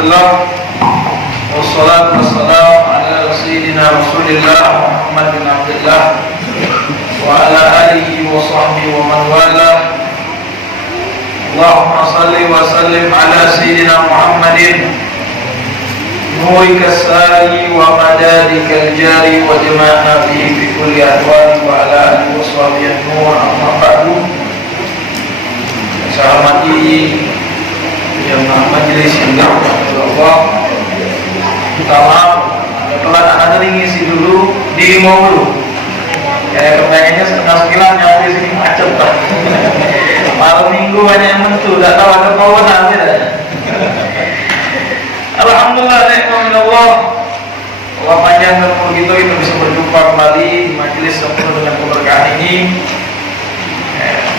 Alhamdulillah, wassalatu wassalamu ala sayyidina Rasulillah Muhammad bin Abdullah wa ala alihi wa sahbihi wa man wala. Allahumma salli wa sallim ala sayyidina Muhammadin nurika sari wa madadika al-jari wa jama'na bihi fi kulli ahwali wa ala alihi wa sahbihi nur amma ba'du. Saya hormati jemaah majelis yang dirahmati Allah. Pertama, telah ada ngisi dulu di dulu. Ya kepengennya setengah 9 nyampe sini macet pak. Malam minggu banyak yang mentu, tidak tahu ada kawan nanti dah. Alhamdulillah, nikmat Allah. Allah panjang dan umur kita bisa berjumpa kembali di majelis yang penuh dengan keberkahan ini.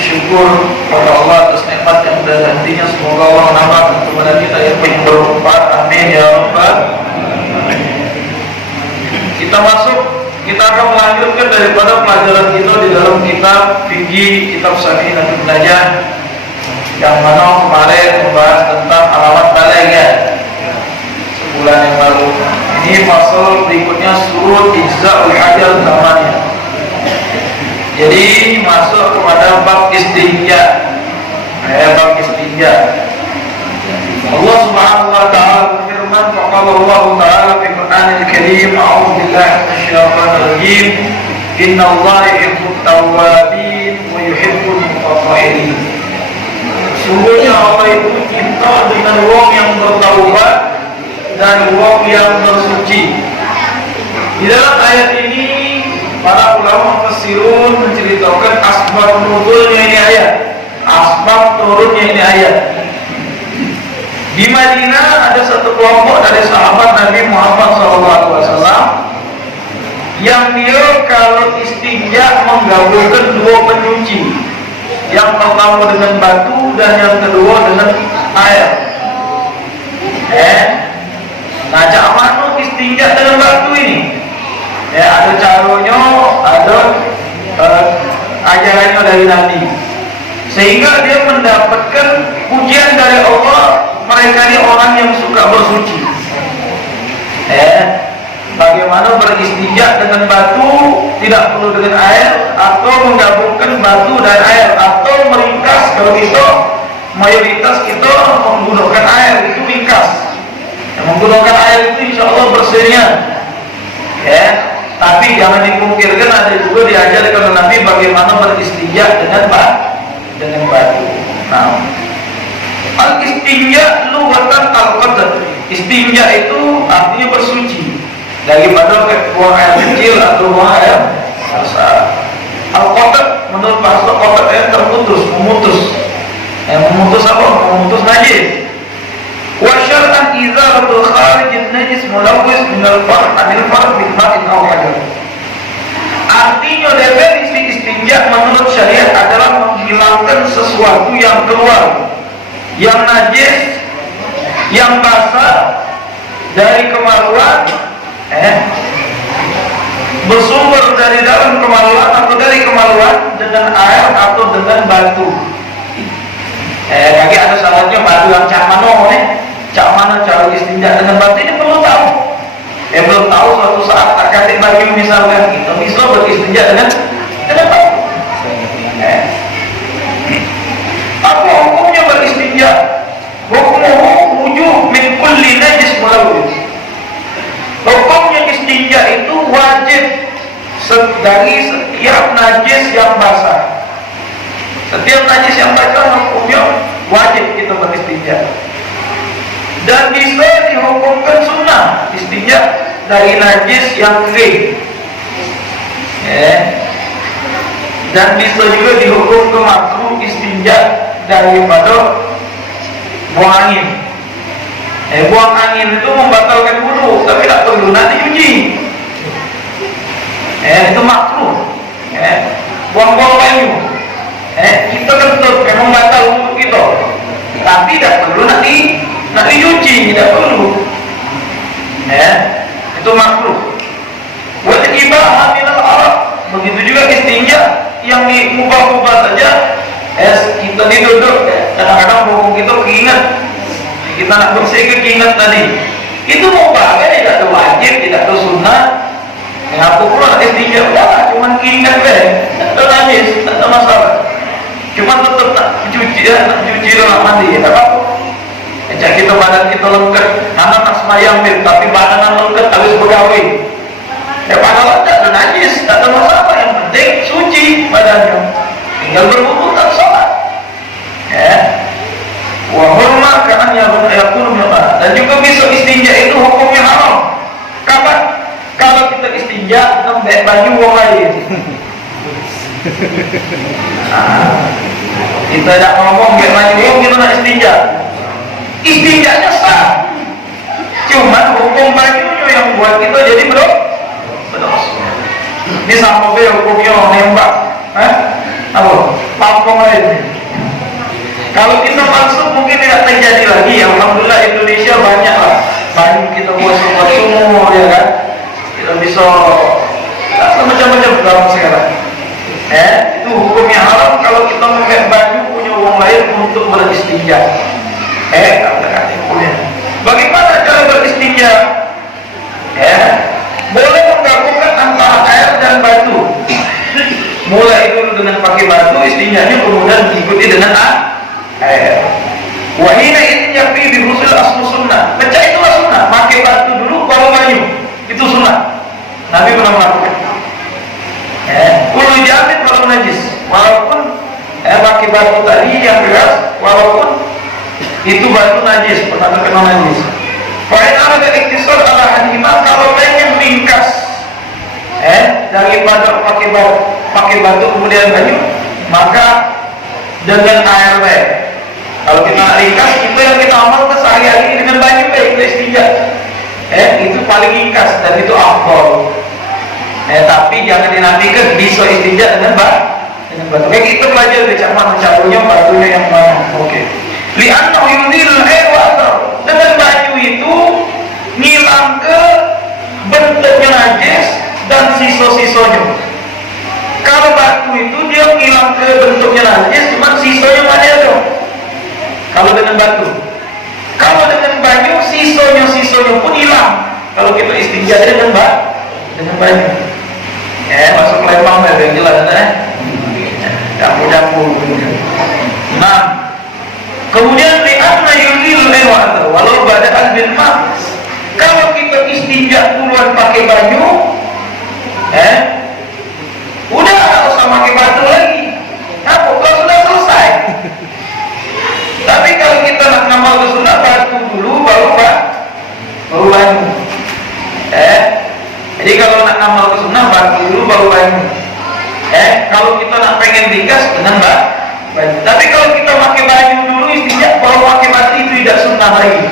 Syukur kepada Allah atas nikmat yang sudah nantinya. Semoga Allah menambahkan kepada kita yang paling bermanfaat. Amin ya rabbal alamin. Kita akan melanjutkan daripada pelajaran kita di dalam kitab Fiqih, kitab Safinatun Najah, yang mana kemarin membahas tentang alamat baligha sebulan yang lalu. Ini fasal berikutnya surut ijza'ul hajat namanya. Jadi masuk kepada bab istinja. Bab istinja. Allah Subhanahu wa taala berfirman, qala Allah taala fi Qur'anil Karim, a'udzu billahi minasyaitonir rajim. Innallaha yuhibbut tawwabin wa yuhibbul mutatahhirin. Sungguhnya Allah itu cinta dengan wong yang bertaubat dan wong yang bersuci. Di dalam ayat ini para ulama mufassirun menceritakan asbab nuzulnya ini ayat, asbab turunnya ini ayat. Di Madinah ada satu kelompok dari sahabat Nabi Muhammad SAW yang dia kalau istinja menggabungkan dua pencuci, yang pertama dengan batu dan yang kedua dengan air. Ngajak mana istinja dengan batu ini? Ada caranya, ada ajarannya dari Nabi, sehingga dia mendapatkan pujian dari Allah. Mereka ini orang yang suka bersuci. Bagaimana beristinja dengan batu, tidak perlu dengan air, atau menggabungkan batu dan air, atau meringkas. Kalau kita mayoritas kita menggunakan air, itu ringkas. Menggunakan air itu insya Allah bersihnya. Tapi jangan dipungkirkan ada juga diajarkan oleh Nabi bagaimana beristinja dengan batu. Nah, al-istinja lughatan al-qadr. Istinja itu artinya bersuci daripada buang air kecil atau buang air besar. Al-qadr menurut bahasa qadr terputus, memutus. Memutus apa? Memutus najis. Wa syar'an izalatul kharijin najis mulawwis min al-farq anil farq bil ma'in aw hajar. Artinya definisi istinja menurut syariat adalah menghilangkan sesuatu yang keluar, yang najis, yang basah dari kemaluan, bersumber dari dalam kemaluan atau dari kemaluan dengan air atau dengan batu. Kaki ada syaratnya batu yang cak mana cara istinja dengan batu ini perlu tahu. Belum tahu suatu saat akad bagi misalkan kita bisa beristinja dengan batu. Apa hukumnya beristinja? Hukumnya wujub min kulli najis mulawwis. Hukumnya istinja itu wajib dari setiap najis yang basah. Setiap najis yang basah hukumnya wajib kita beristinja. Dan bisa dihukumkan sunnah istinja dari najis yang kering. Dan bisa juga dihukum ke makruh istinja daripada buang angin. Buang angin itu membatalkan wudu, tapi tidak perlu nanti cuci. Itu makruh. Buang-buang banyu. Kita kentut memang batal wudu kita, tapi tidak perlu nanti cuci, tidak perlu. Itu makruh. Wal ibahah minal arab. Begitu juga istinja yang dimubah-mubah saja. Kita ini duduk, kadang-kadang bokong kita keingat kita nak bersih keringat tadi, itu mau pakai tidak ada wajib, tidak ada sunnah. Ngaku pula istinja udah, cuman keringat deh, tak najis, tak ada masalah. Cuma tetap nak cuci, nak cuci nak mandi, tak apa. Ajak kita badan kita lengket, anak tak semayang tapi badan lengket habis bergawe. Ya padahal tak ada najis, tak ada masalah. Yang penting suci badannya, tinggal berwudu tak sholat. Ya. Wahorma kan yakun dan juga besok istinja itu hukumnya haram. Kapan? Kalau kita istinja ngambil baju orang lain. Kita tidak ngomong ngambil baju kita nak istinja. Istinjanya sah. Cuma hukum bajunya yang buat kita jadi berdosa. Ini sama hukumnya nembak. Apa? Pampung lain. Kalau kita masuk mungkin tidak terjadi lagi. Alhamdulillah Indonesia banyak lah. Banyak kita buat sumur ya kan. Kita bisa macam-macam dalam sekarang. Itu hukumnya haram kalau kita memakai baju punya orang lain untuk beristinja. Kata-kata hukumnya. Bagaimana cara beristinja? Boleh menggabungkan antara air dan batu. Mulai dulu dengan pakai batu istinjanya, kemudian diikuti dengan air. Wahina ini yakfi bihusul aslu sunnah. Pecah itulah sunnah. Pakai batu dulu baru banyu. Itu sunnah. Nabi pernah melakukan. Ulu jamit kalau najis. Walaupun pakai batu tadi yang keras, walaupun itu batu najis, pernah terkena najis. Fa'in ada iktisar ala hadimah, kalau pengen ringkas daripada pakai batu kemudian banyu, maka dengan air baik. Kalau kita ringkas, itu yang kita amalkan sehari-hari dengan baju baik, kita istinja. Itu paling ringkas dan itu afdal. Tapi jangan dinafikan bisa istinja dengan batu. Kita belajar di mana caranya batunya yang mana. Oke. Li'annahu yudhilul air wa athar. Dengan baju itu ngilang ke bentuknya najis dan sisa-sisanya. Kalau batu itu dia ngilang ke bentuknya najis, cuma sisanya masih ada. Kalau dengan batu. Kalau dengan baju sisanya pun hilang. Kalau kita istinja dengan baju. Masuk lempang yang jelas campur-campur. Nah, kemudian li'anna yudhilul air wa athar walau bada'an bil ma'. Kalau kita istinja duluan pakai baju, udah nggak usah pakai batu lagi. Kalau sudah selesai. Tapi kalau kita nak ngamal ke sunnah, batu dulu baru banyu. Jadi kalau nak ngamal ke sunnah, batu dulu baru banyu. Kalau kita nak pengen ringkas dengan baju. Tapi kalau kita pakai baju dulu istinja, baru pakai batu itu tidak sunnah lagi.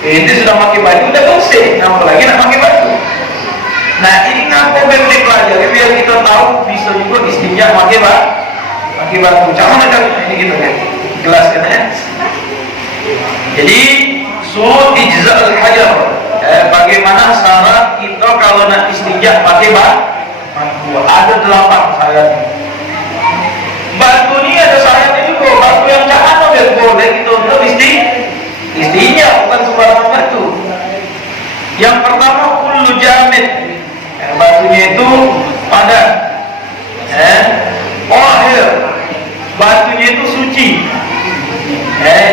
Itu sudah pakai baju udah bersih, apalagi nak pakai batu. Nah ini ngapa perlu dipelajari biar kita tahu bisa juga istinja pakai batu. Macam ini gitu kan, jelaskan ya. Jadi surut ijza al-hajar. Bagaimana syarat kita kalau nak istinja pakai batu? Ada 8 syarat. Batu ini ada syaratnya juga. Batu yang cakap boleh kita untuk istinja, bukan sembarangan batu. Yang pertama kullu jamid. Batunya itu padat. Tahir. Batunya itu suci.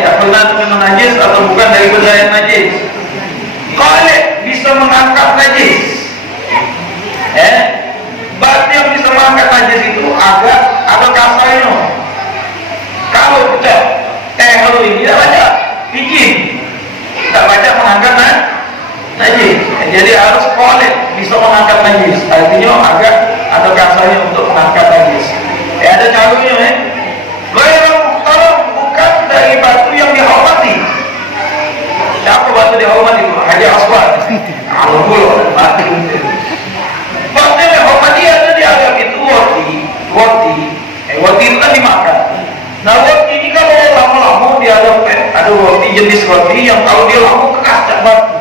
Tak pernah terkena najis atau bukan dari benda yang najis. Qalib, bisa mengangkat najis. Batu yang bisa mengangkat najis itu agak ada kasarnya. Kalau pecah, kalau ini tidak baca bikin, tidak baca mengangkat najis. Jadi harus qalib, bisa mengangkat najis. Artinya agak ada kasarnya untuk mengangkat najis. Ada caranya. Kalau bukan dari batu yang dihormati. Siapa batu dihormati? Hajar Aswad. Alhamdulillah. Batu yang dihormati ada dianggap itu roti itu kan dimakan. Nah roti ini kalau lama-lama dia ada roti jenis roti yang kalau dia lama kekas tak batu.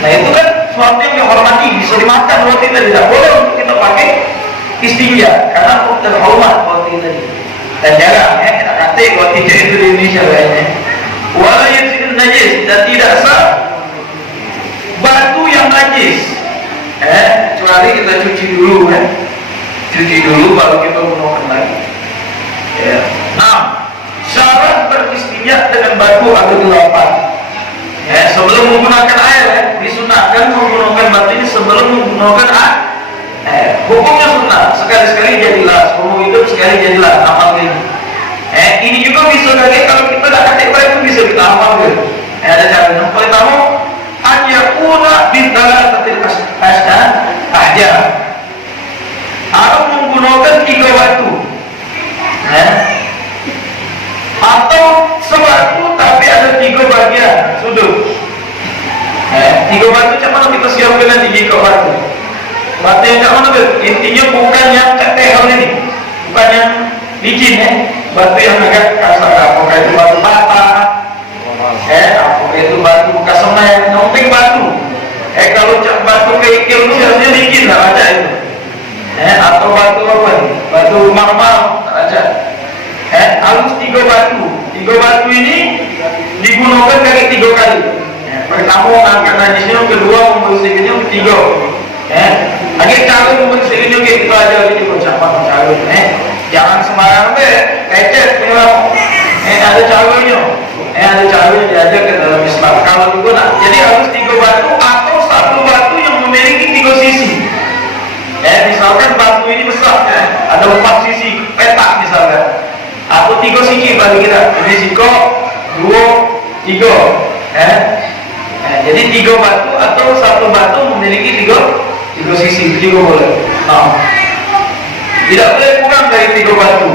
Nah itu kan sesuatu yang dihormati, bisa dimakan roti tadi. Tidak boleh untuk kita pakai istinja karena terhormat roti tadi. Dan jarang kita kata roti itu di Indonesia kayaknya. najis. Kecuali kita cuci dulu kan. Cuci dulu baru kita gunakan lagi. Ya. Nah, syarat beristinja dengan batu ada 8. Sebelum menggunakan air, disunahkan menggunakan batu ini sebelum menggunakan air. Hukumnya sunnah, sekali-sekali jadilah, seumur hidup sekali jadilah, amal ini. Ini juga bisa lagi kalau kita dah kakek baik itu bisa kita amal gitu. Ada cara yang pertama, anyakuna bintalatil aja. Harus menggunakan 3 batu. Atau sebatu tapi ada 3 bagian sudut. 3 batu macam mana kita siapkan nanti 3 batu. Batu yang macam mana tu? Intinya bukan yang cekal ini, bukan yang licin batu yang agak kasar. Apakah itu batu bata? Apakah itu batu bekas semen? Nomping batu. Kalau batu keikil itu biasanya licin lah aja itu. Atau batu apa ni? Batu marmer aja. Harus 3 batu. 3 batu ini digunakan kali 3 kali. Pertama angkat najisnya, kedua membersihkannya, ketiga. Agak cara membersihkannya kita ajar ini bersama cara. Jangan sembarang lecet memang. Ada caranya. Ada caranya diajarkan dalam Islam. Kalau itu jadi harus 3 batu atau 1 batu yang memiliki 3 sisi. Misalkan batu ini besar, ada 4 sisi petak misalkan, atau 3 sisi bagi kita. Jadi siko 2, 3. Jadi 3 batu atau 1 batu memiliki 3 sisi, 3 boleh. Tidak boleh kurang dari 3 batu.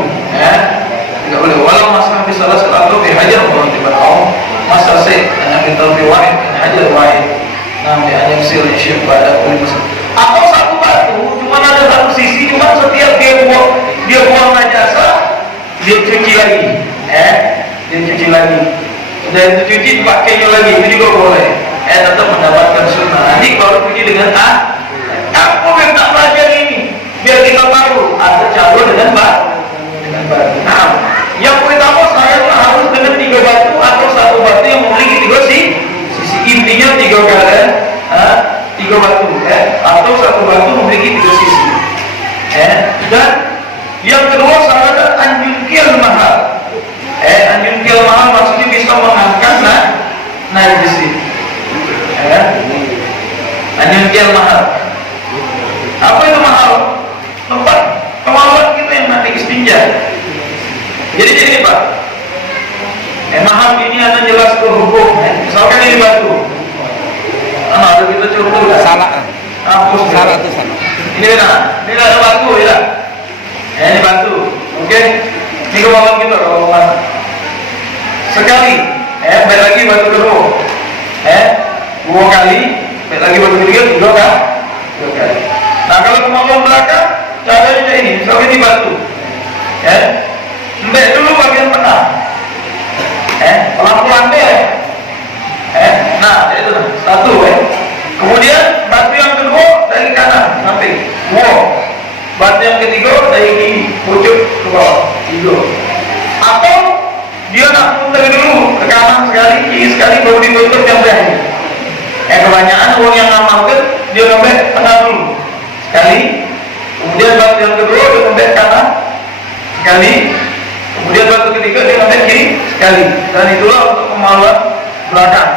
Tidak boleh. Walau masalah salah satu bihajar kalau tidak tahu masa sih hanya kita biwahid hajar wahid. Nanti hanya sir syirk pada kulit. Atau 1 batu cuma ada 1 sisi, cuma setiap dia buang najasa dia cuci lagi. Dia cuci lagi. Dan cuci pakainya lagi, itu juga boleh. Tetap mendapatkan sunnah. Ini baru puji dengan aku yang tak belajar ini biar kita tahu ada cara dengan batu. Nah, yang pertama saya harus dengan 3 batu atau 1 batu yang memiliki 3 sisi. Intinya 3 kali 3 batu atau 1 batu memiliki 3 sisi. Dan yang kedua syarat anjungkil mahal. Anjungkil mahal maksudnya bisa mengangkat najis. Anjungkil mahal. Apa itu mahal? Tempat kemauan kita yang nanti istinja. Jadi ini Pak, mahal ini ada jelas ke hukum. Misalkan ini batu, ada kita contoh salah. Salah itu salah. Ini benar. Ini ada batu ya. Ini batu. Oke. Ini kemauan kita kalau mana. Sekali, baik lagi batu kedua. 2 kali, baik lagi batu ketiga 2 kali. Nah kalau kemauan belakang, caranya ini. Misalnya ini batu. Mbak dulu bagian tengah. Pelan-pelan deh. Nah, itu lah. 1 Kemudian batu yang kedua dari kanan nanti. 2. Batu yang ketiga dari kiri, pucuk ke bawah. 3. Atau dia nak putar dulu ke kanan sekali, kiri sekali, baru ditutup yang terakhir. Kebanyakan orang yang ngamalkan dia ngambil tengah dulu sekali. Kemudian batu yang kedua dia ngambil kanan sekali. Kemudian batu ketiga dia ngambil kiri sekali. Dan itulah untuk kemaluan belakang.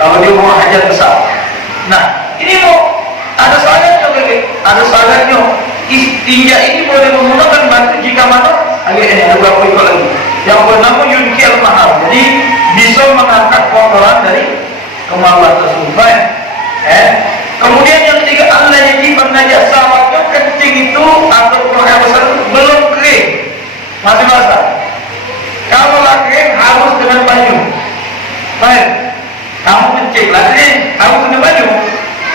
Kalau dia mau hajat besar. Nah, ini mau ada syaratnya, ada syaratnya. Istinja ini boleh menggunakan batu jika mana? Ada berapa ikut lagi? Yang bernama yunkil mahal. Jadi bisa mengangkat kotoran dari kemaluan tersebut. Kemudian yang ketiga Allah yang najasa, waktu kencing itu atau air besar itu belum kering, masih basah. Kalau kering harus dengan baju. Baik, kamu kencing lagi harus dengan baju.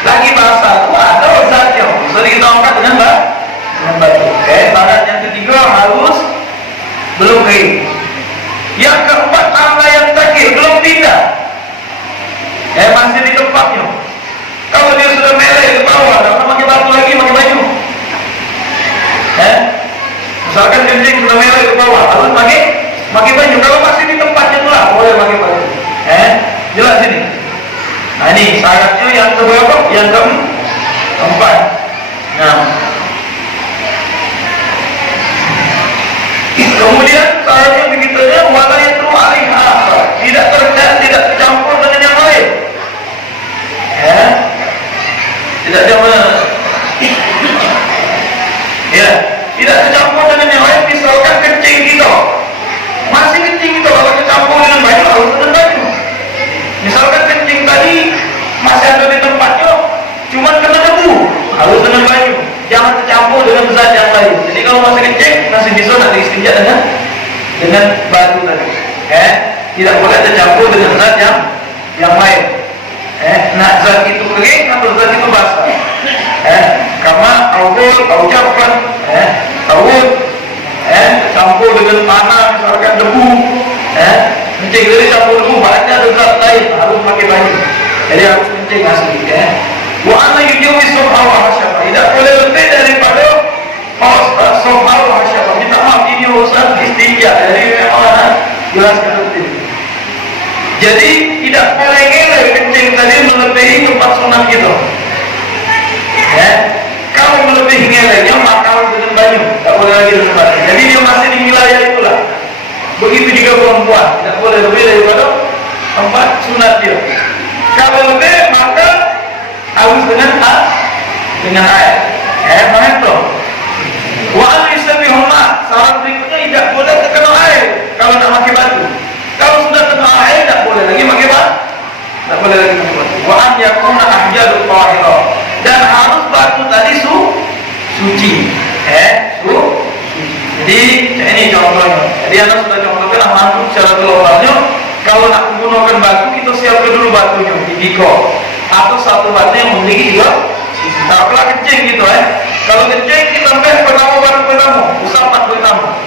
Lagi basah itu ada zatnya, bisa kita angkat dengan baju. Syarat yang ketiga harus belum kering. Yang keempat Allah yang takir belum pindah. Masih di tempatnya. Kalau dia sudah meleleh ke bawah, tak pakai batu lagi, pakai baju. Misalkan kencing sudah meleleh ke bawah, harus pakai baju. Kalau masih di tempatnya lah, boleh pakai baju. Jelas ini. Nah ini syaratnya yang keberapa? Yang keempat. Nah, kemudian syaratnya begitunya wala yatru alaiha, tidak tercampur dengan yang lain. Ya, tidak tidak tercampur dengan yang lain. Misalkan kencing kita masih kencing itu kalau tercampur dengan baju harus dengan baju. Misalkan kencing tadi masih ada di tempatnya, cuman kena debu, harus dengan baju. Jangan tercampur dengan zat yang lain. Jadi kalau masih kencing masih bisa nanti istinja dengan baju tadi. Tidak boleh tercampur dengan zat yang lain. Nah, zat itu kering atau zat itu basah. Karena aujapan, campur dengan tanah, misalkan debu, kencing dari campur debu, banyak ada zat lain, harus pakai baju. Jadi harus kencing asli. Wa ana yujawi subha wa hasyaba, tidak boleh lebih daripada subha wa hasyaba. Minta maaf, ini urusan istinja, jadi memang jelaskan lebih. Jadi tidak boleh kencing tadi melebihi tempat sunat gitu. Kalau melebihi nilainya maka dengan baju, tidak boleh lagi dengan baju. Jadi dia masih di wilayah itulah. Begitu juga perempuan, tidak boleh lebih daripada tempat sunat dia. Kalau lebih maka harus dengan air. Paham toh? Wa al-istabihuma, syarat berikutnya tidak boleh terkena air kalau nak pakai baju. Kalau sudah kena air tidak boleh lagi pakai baju. Tidak boleh lagi pakai baju. Wa an yakuna ahjadut tahira, dan harus batu tadi suci. Jadi ini contohnya. Jadi anda sudah contohkan mantuk secara globalnya. Kalau nak menggunakan batu, kita siapkan dulu batunya di Diko atau satu batu yang memiliki juga sisi. Taruhlah kencing gitu Kalau kencing kita ambil batu pertama, usapan pertama.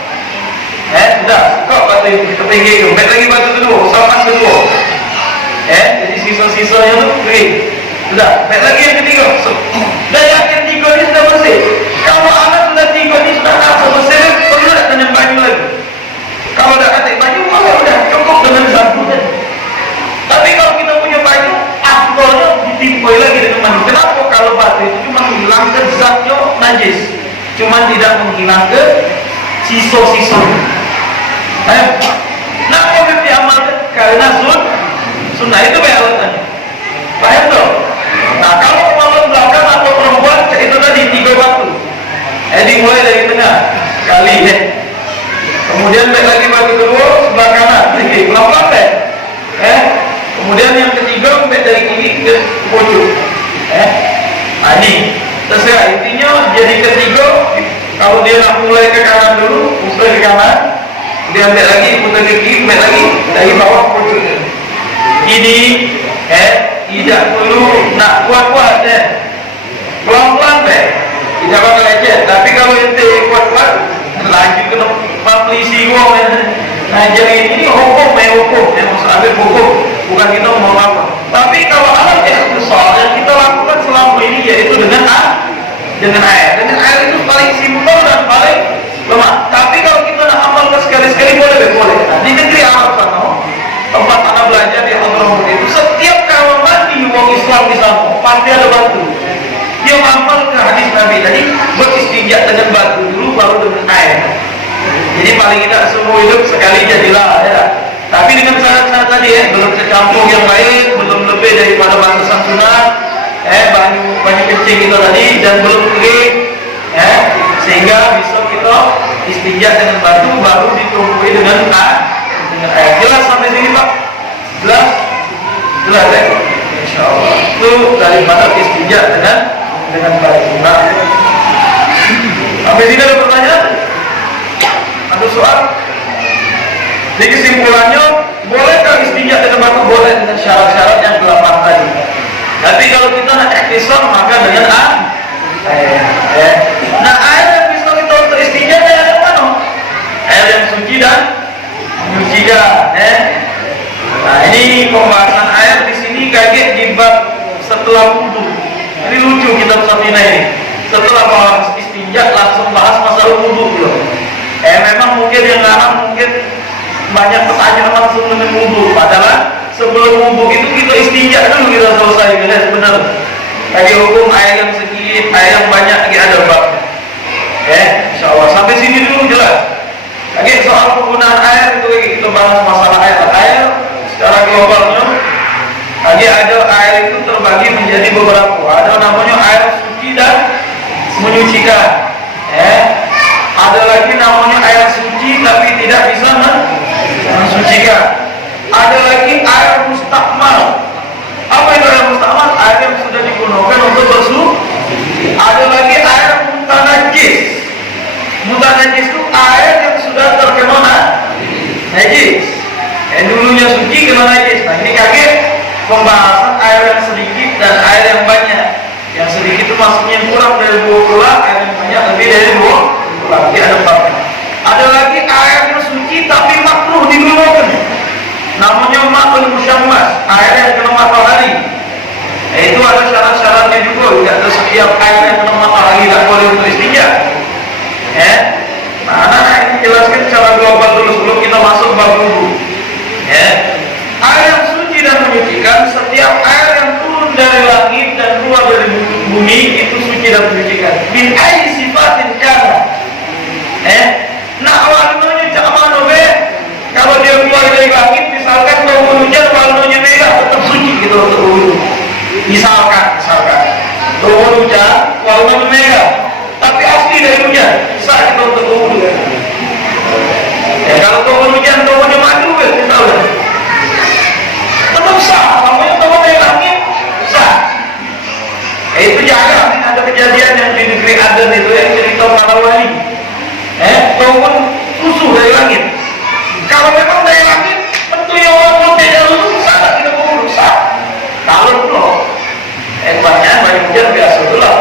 Sudah, kok batu itu kita tinggi, ambil lagi batu kedua, usapan kedua. Jadi sisa-sisanya itu kering. Sudah, ambil lagi yang ketiga. Dan yang ketiga ini sudah bersih. Kalau anak sudah tiga ini sudah rasa bersih, perlu tak dengan baju lagi. Kalau dah kata baju, sudah cukup dengan sabun. Tapi kalau kita punya baju, afdolnya ditimpui lagi dengan mandi. Kenapa? Kalau batu itu cuma menghilangkan zatnya najis, cuma tidak menghilangkan sisa-sisa. Nah, kalau diamalkan karena sunnah itu alasannya. Paham toh? Nah, kalau malam belakang atau perempuan itu tadi 3 batu. Dimulai dari tengah kali kemudian baik lagi batu kedua sebelah kanan, pelan-pelan kemudian yang ketiga baik dari kiri ke pojok. Ini terserah, intinya jadi ketiga. Kalau dia nak mulai ke kanan dulu, putar ke kanan, dia ambil lagi, putar ke kiri, ambil lagi dari bawah pojok. Ini tidak perlu nak kuat-kuat pelan-pelan tidak bakal lecet. Tapi kalau ente kuat-kuat lanjut ke polisi ngajar ini hukum maksud ambil hukum, bukan kita mau apa. Tapi kalau alat besar yang kita lakukan selama ini yaitu dengan air. Dengan air itu paling simpel dan paling lemah. Tapi kalau kita nak amalkan sekali-sekali boleh. Nah, di negeri Arab sana, tempat anak belajar di Hadramut itu, setiap kawan mandi uang Islam di sana pasti ada batu. Dia mengamal ke hadis Nabi tadi, beristinja dengan batu dulu baru dengan air. Jadi paling tidak semua hidup sekali jadilah Tapi dengan syarat-syarat tadi belum tercampur yang lain, belum lebih daripada batasan sunat, banyak kencing itu tadi, dan belum kering, sehingga bisa kita istinja dengan batu baru ditumpui dengan air. Jelas sampai sini Pak? Jelas Insyaallah. Itu daripada istinja dengan batu. Sampai sini ada pertanyaan? Ada soal? Jadi kesimpulannya, bolehkah istinja dengan batu? Boleh dengan syarat-syarat yang 8 tadi. Tapi kalau kita nak ikhtisar maka dengan air. Nah, air yang bisa kita untuk istinja dengan yang mana? Air yang suci dan menyucikan. Nah, ini pembahasan air di sini kaget di bab setelah wudu. Ini lucu kitab Safina ini. Setelah bahas istinja langsung bahas masalah wudu dulu. Memang mungkin yang ngarang mungkin banyak pertanyaan langsung dengan wudu. Padahal sebelum wudu itu kita istinja dulu kita selesai benar benar. Lagi hukum air yang sedikit, air yang banyak lagi ada babnya. Insya Allah sampai sini dulu jelas. Lagi soal penggunaan air itu kita bahas masalah air. Air secara globalnya lagi ada air itu terbagi menjadi beberapa. Ada namanya air suci dan menyucikan. Ada lagi namanya air suci tapi tidak bisa mensucikan. Ada lagi air mustakmal. Apa itu air mustakmal? Air yang sudah digunakan untuk bersuci. Ada lagi air mutanajis. Mutanajis itu air yang sudah terkena najis. Dulunya suci kena najis. Nah ini kaget pembahasan air yang sedikit dan air yang banyak. Yang sedikit itu maksudnya kurang dari 2 gelas, air yang banyak lebih dari 2 gelas. Dia ada babnya. Ada lagi air yang suci tapi makruh digunakan. Namanya ma'ul musyammas, air yang kena matahari. Itu ada syarat-syaratnya juga. Tidak setiap air yang kena matahari tidak boleh untuk istinja. Nah, ini jelaskan secara global dulu sebelum kita masuk bab wudu. Air yang suci dan menyucikan, setiap air yang turun dari langit dan keluar dari bumi itu suci dan menyucikan. Min ayyi sifatin kana. Nah, warnanya cak mana be? Kalau dia keluar dari langit, misalkan kalau hujan warnanya merah, tetap suci gitu untuk wudu. Misalkan kalau hujan warnanya merah, tapi asli dari hujan, sah kita untuk wudu. Kalau turun hujan turunnya madu, misalnya, tetap sah. Namanya turun dari langit, sah. Itu jarang ada kejadian yang di negeri Aden itu yang cerita para wali. Turun susu dari langit. Kalau memang dari langit, tentu yang orang tidak susu sah, tidak wudu sah. Kalau belum, banyak hujan biasa itulah.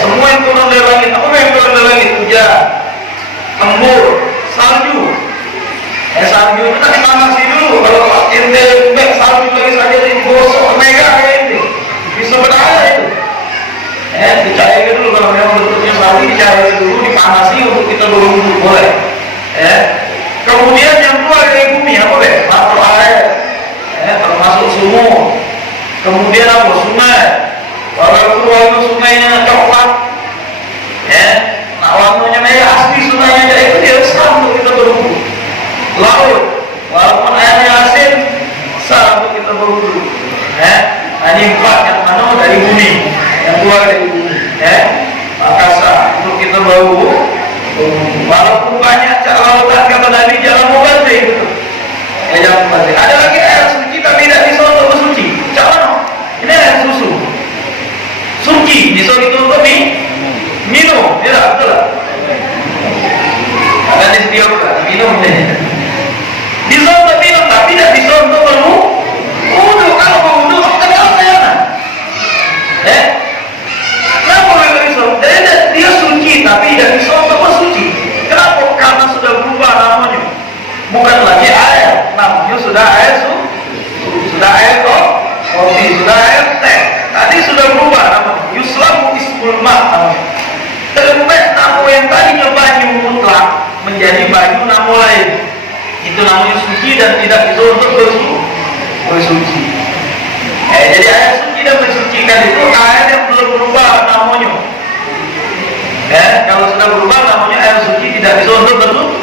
Semua yang turun dari langit, apa yang turun dari langit? Hujan, embur, salju. Salju itu nanti panasi dulu. Kalau ente bek salju lagi saja digosok mega kayak ini, bisa berada itu. Dicairkan dulu kalau memang bentuknya salju, dicairkan dulu, dipanasi untuk kita berwudu boleh. Kemudian yang keluar dari bumi apa be? Mata air, termasuk sumur. Kemudian apa? Sungai. Kalau keluar itu sungainya coklat, nah warnanya merah asli sungainya kayak itu dia sah untuk kita berwudu. Laut, walaupun airnya asin, sah untuk kita berwudu. Nah ini 4 yang mana dari bumi, yang keluar dari bumi. Maka sah untuk kita berwudu. Walaupun banyak cara lautan kata Nabi jangan mau ganti itu. Jangan ganti. Ada lagi air suci tapi tidak bisa untuk bersuci. Jangan. Ini air susu. Suci bisa untuk minum. Ya betul lah. Akan disediakan minum ini. Bisa untuk minum tapi tidak bisa untuk berwudu. Kalau berwudu kenapa sayang? Kenapa tidak bisa? Dia suci tapi tidak bisa untuk bersuci. Kenapa? Karena sudah berubah namanya. Bukan lagi air, namanya sudah air sudah air kopi, sudah air teh. Tadi sudah berubah namanya. Yuslamu ismul ma' namanya. Terubah nama yang tadinya banyu mutlak menjadi banyu nama lain. Itu namanya suci dan tidak bisa untuk bersuci. Jadi air suci dan mensucikan itu air yang belum berubah namanya. Kalau sudah berubah namanya air suci tidak bisa untuk bersuci.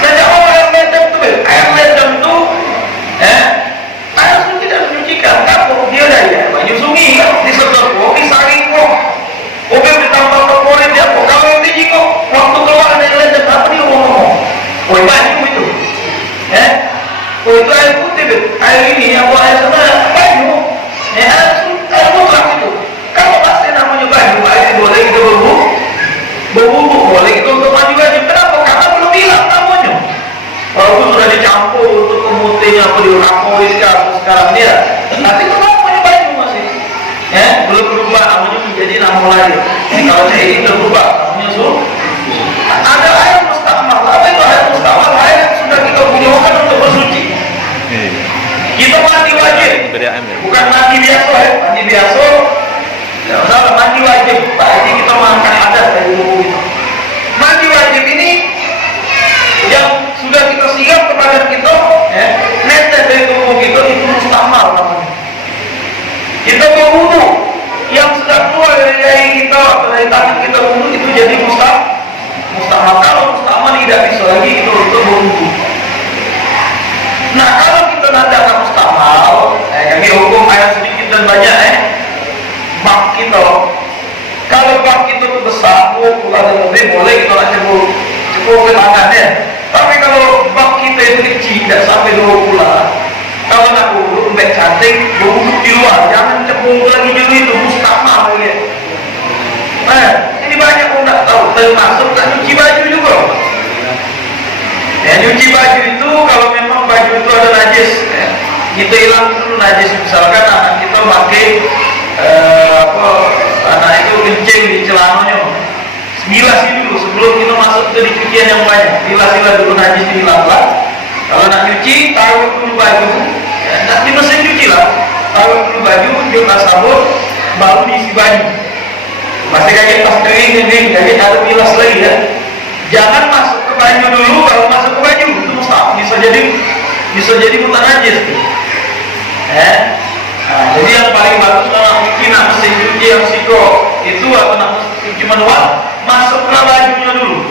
Dan jangan air ledem itu, air ledem itu, air suci dan menyucikan. Kapur dia dari banyu sungai kan, disedot kok, disaring kok, oke ditambah terporin dia kok, kalau yang tinggi kok, waktu keluar dari ledem apa dia ngomong? Oh banyu itu, oh itu air putih, air ini yang buat air sana banyu, air mutlak itu. Kalau pasti namanya banyu, air boleh kita berwudu boleh itu untuk mandi wajib. Kenapa? Karena belum hilang namanya. Walaupun sudah dicampur untuk pemutihnya apa diuramoriskan sekarang dia, tapi itu namanya banyu masih. Belum berubah namanya menjadi nama lain. Kalau saya ini belum berubah namanya ada air mustakmal. Apa itu air mustakmal? Air yang sudah kita gunakan untuk bersuci. Kita mandi wajib, bukan mandi biasa mandi biasa. Ya udah mandi wajib. Berarti kita makan adat dari dulu itu. Mandi wajib ini yang sudah kita siap kepada kita, netes dari tubuh kita itu mustakmal. Jadi boleh kita nak cepu ke tangan ya. Tapi kalau bak kita itu kecil, tidak sampai 2 bulan. Kalau nak urut, baik cantik, duduk di luar, jangan cepu lagi dulu itu mustahil ya. Ini banyak orang tak tahu, termasuk tak nyuci baju juga. Ya, nyuci baju itu kalau memang baju itu ada najis, ya, kita hilang dulu najis. Misalkan anak kita pakai anak itu kencing di celananya, bilasi dulu sebelum kita masuk ke di cucian yang banyak. Bilasilah dulu najis dihilangkan. Kalau nak nyuci, taruh dulu baju, ya, nak di mesin cuci lah, taruh dulu baju, jumlah sabun, baru diisi baju. Masih kayak pas kering, jadi harus bilas lagi ya. Jangan masuk ke baju dulu, baru masuk ke baju, itu mustahil. Bisa jadi mutan najis. Nah, jadi yang paling bagus kalau cuci nak mesin cuci yang siko itu atau nak cuci manual, masuklah bajunya dulu.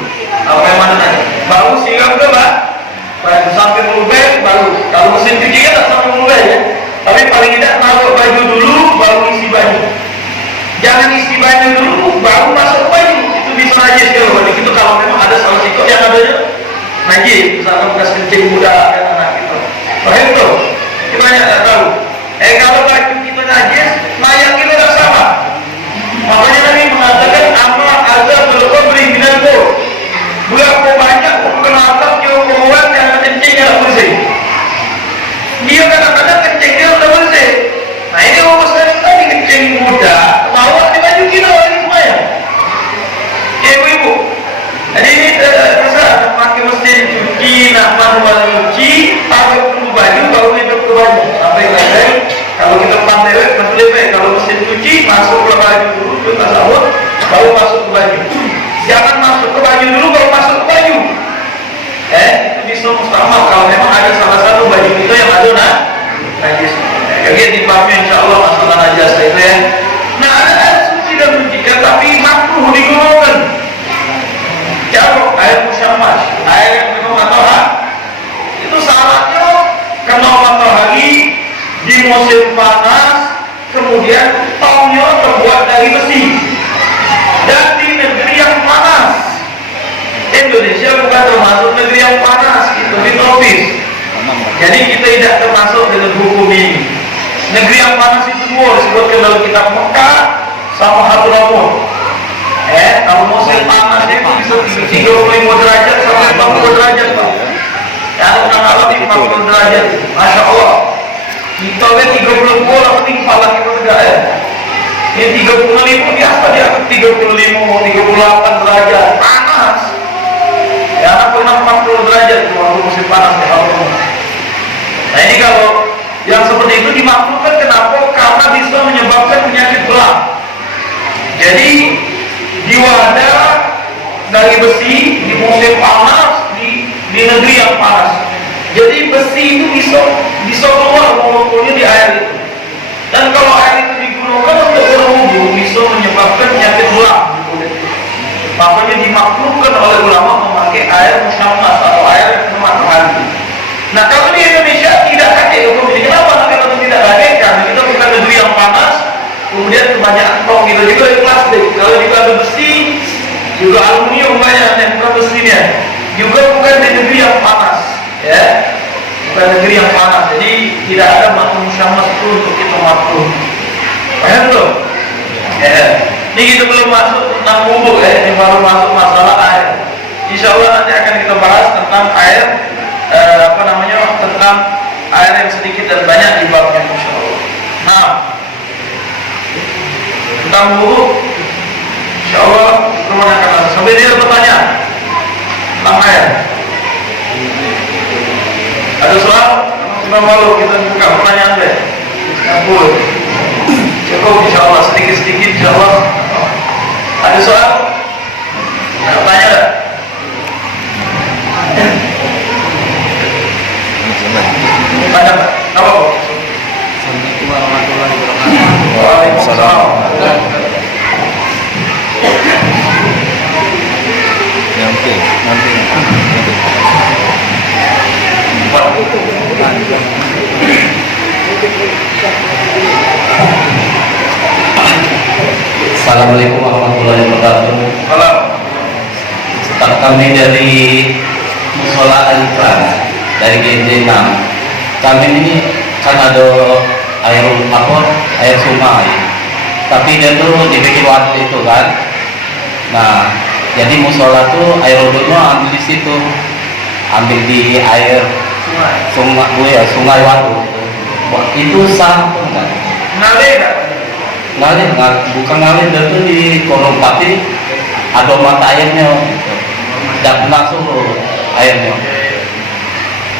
Apa yang mana tadi? Baru siram ke baju sampai melubeh, baru. Kalau mesin cuci kan tak sampai melubeh ya. Tapi paling tidak taruh baju dulu, baru isi baju. Jangan isi baju dulu, baru masuk baju. Itu bisa najis kalau itu kalau memang ada salah sikap yang adanya najis, misalkan bekas kencing muda dan anak itu. Paham tuh? Kita banyak tak tahu. Kalau baju kita najis, mayat kita tak sama. Makanya Nabi mengatakan amma azza bil-qabri minal-qur. Berapa banyak kena atap kira perempuan yang kencingnya tak bersih. Dia kadang-kadang kencingnya tak bersih. Nah ini orang Muslim tadi kencing muda, bawa di baju kita lagi semuanya. Ya ibu-ibu. Jadi ini bisa pakai mesin cuci, nak manual cuci, taruh dulu baju, baru hidup ke baju. Sampai kadang kalau kita pandai, kalau mesin cuci masuk ke baju dulu, kita sabun, baru masuk ke baju. Jangan masuk ke baju dulu, baru masuk ke baju. Itu bisa mustahil kalau memang ada salah satu baju kita yang ada najis. Kaget di babnya insya Allah masalah najis itu ya. Nah ada suci dan menjikan tapi makruh digunakan. Jauh air musyamas, air yang kena matahari itu syaratnya kena matahari di musim panas, kemudian tongnya terbuat dari besi dan di negeri yang panas. Indonesia bukan termasuk negeri yang panas, itu di tropis. Jadi kita tidak termasuk dengan hukum ini. Negeri yang panas itu dua disebutkan dalam kitab Mekah sama Hadramut. Kalau musim panas itu bisa 35 derajat sampai 40 derajat Pak. Yang orang alami 40 derajat. Masya Allah. Kita lihat 30 bola penting kepala kita tegak ya. Ini 35 biasa dia 35, 38 derajat panas. Ya anak pernah 40 derajat waktu musim panas ya. Nah ini kalau yang seperti itu dimaklumkan kenapa? Karena bisa menyebabkan penyakit belang. Jadi di wadah dari besi di musim panas di negeri yang panas. Jadi besi itu bisa keluar molekulnya di air itu. Dan kalau air itu digunakan untuk berwudu bisa menyebabkan penyakit belang. Makanya dimaklumkan oleh ulama memakai air musyamas atau air matahari. Nah kalau di Indonesia tidak pakai hukum ini. Kenapa? Kalau tidak pakai karena kita bukan negeri yang panas. Kemudian kebanyakan tong itu juga di plastik. Kalau juga ada besi, juga aluminium banyak yang bukan besinya. Juga bukan di negeri yang panas, ya. Bukan negeri yang panas. Jadi tidak ada makhluk musyamas itu untuk kita makhluk. Paham belum? Ya. Ini kita belum masuk tentang wudu ya. Ini baru masuk masalah air. Insya Allah nanti akan kita bahas tentang air, tentang air yang sedikit dan banyak di babnya insya Allah. Nah, tentang wudu, insya Allah kemudian akan masuk. Sampai dia bertanya tentang air. Ada soal? Kita malu kita buka pertanyaan deh. Yang boleh. Cukup insya Allah sedikit-sedikit insya Allah. Ada soal? Tanya dah. Tanya tak? Apa kok? Assalamualaikum warahmatullahi wabarakatuh. Waalaikumsalam. Nanti. Assalamualaikum warahmatullahi wabarakatuh. Salam. kami dari Musola Al-Ikhlas dari GNJ 6. Kami ini kan ada air sungai, tapi dia tuh dibikin waduk itu kan. Nah, jadi musola tuh air wudhunya ambil di situ, ambil di air sungai waduk. Wah, itu sah tuh kan? Ngalir nggak? Bukan ngalir, dia tuh di kolom tapi ada mata airnya gitu. Dan langsung airnya.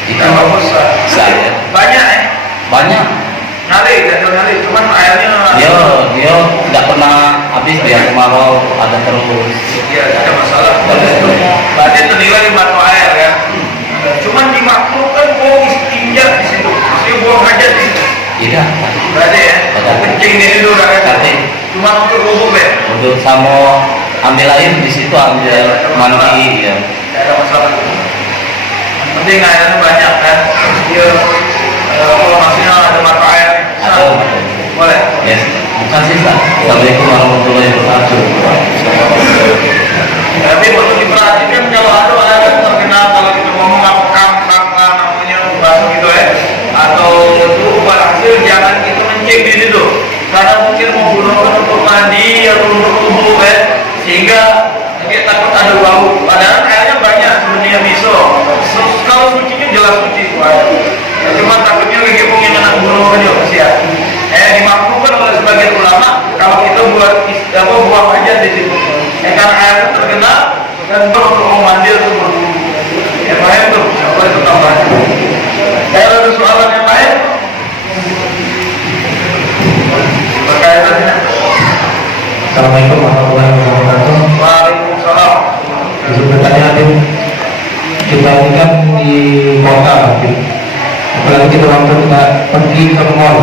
Itu Nggak usah. saya Banyak banyak. ngalir, cuman airnya Dia tidak pernah habis, dia kemarau ada terus. ya ada masalah. Berarti ternilai mata air ya. Cuman dimaklumkan buang istinja di situ, masih buang hajat di situ. Iya. Berarti ya, Ada. kencing di situ kan? Tapi Cuma untuk umum ya. untuk sama ambil air di situ, ambil mandi ya. Tidak ada masalah. Yang penting airnya banyak kan. Dia kalau maksudnya ada mata air Ada. boleh. Yes. Bukan sih Pak. Assalamualaikum warahmatullahi wabarakatuh. Tapi perlu diperhatikan kalau ada air yang terkenal, kalau kita ngomong apa namanya bahasa gitu ya, atau itu hasil jangan kita mencek di situ, karena mungkin mau gunakan untuk mandi atau untuk wudhu ya, sehingga kita takut ada bau. Padahal airnya banyak sebenarnya bisa. Kalau sucinya jelas suci itu air. Ya, cuma takutnya lagi mungkin anak gunakan juga kasihan. Dimaklumkan oleh sebagian ulama kalau kita buang aja di situ. Karena air itu terkenal dan untuk mandi atau berwudu. Yang lain tuh, apa itu tambahan? Kalau ada soalan yang lain, berkaitannya. Assalamualaikum warahmatullahi wabarakatuh. Waalaikumsalam. Izin bertanya, Adin, kita ini kan di kota, Adin. Apalagi kita waktu kita pergi ke mall.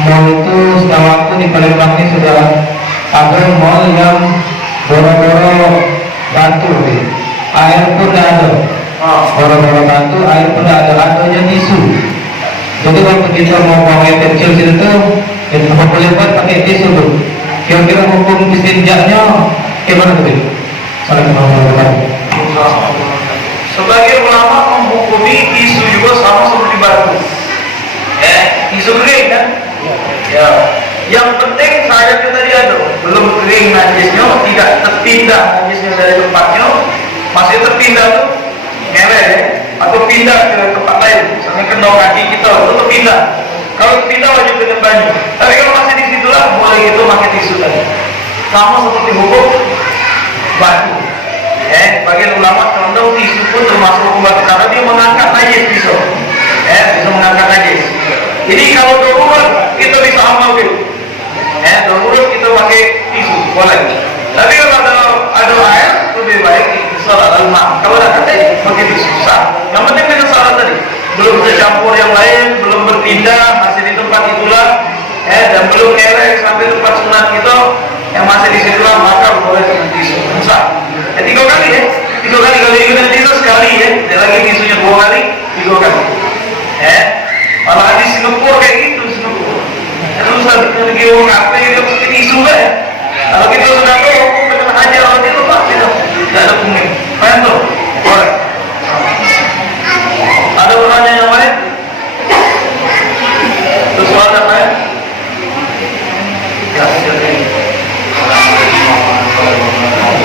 Mall itu setahu aku di Palembang ini sudah ada mall yang boro-boro batu, Adin. Air pun tidak ada. Boro-boro batu, air pun tidak ada. Adanya tisu. Jadi waktu kita mau buang air kecil situ tuh, kita boleh buat pakai tisu tuh. Kira-kira hukum istinjaknya gimana tuh? Sebagai ulama menghukumi tisu juga sama seperti batu. Tisu kering kan? Ya. Yang penting saya tadi ada belum kering najisnya, tidak terpindah najisnya dari tempatnya, masih terpindah tuh ngeleh ya, atau pindah ke tempat lain, misalnya kena kaki kita itu terpindah. Kalau terpindah wajib dengan banyu. Tapi kalau masih di situlah boleh itu pakai tisu tadi. Sama seperti hukum batu. Bagian ulama condong tisu pun termasuk hukum batu karena dia mengangkat najis pisau. Bisa mengangkat najis. Jadi kalau darurat kita bisa amal gitu. Darurat kita pakai tisu boleh. Tapi kalau ada air lebih baik sholat al-ma. Kalau ada kata pakai tisu sah. Yang penting dengan syarat tadi. Belum tercampur yang lain, belum berpindah, masih di tempat itulah, dan belum ngelek sampai tempat sunat itu, yang masih di situlah maka boleh dengan tisu. Sah. 3 kali ya. 3 kali kalau dengan tisu sekali ya. Dan lagi tisunya 2 kali, 3 kali. Malah di Singapura kayak gitu, Singapura. Terus lagi orang apa yang pakai tisu kan ya. Kalau kita sudah tahu hukum dengan hajar orang itu pasti tidak ada hukumnya. Paham tuh? Boleh. Ada pertanyaan yang lain? Ada soal yang lain? Ya, silakan.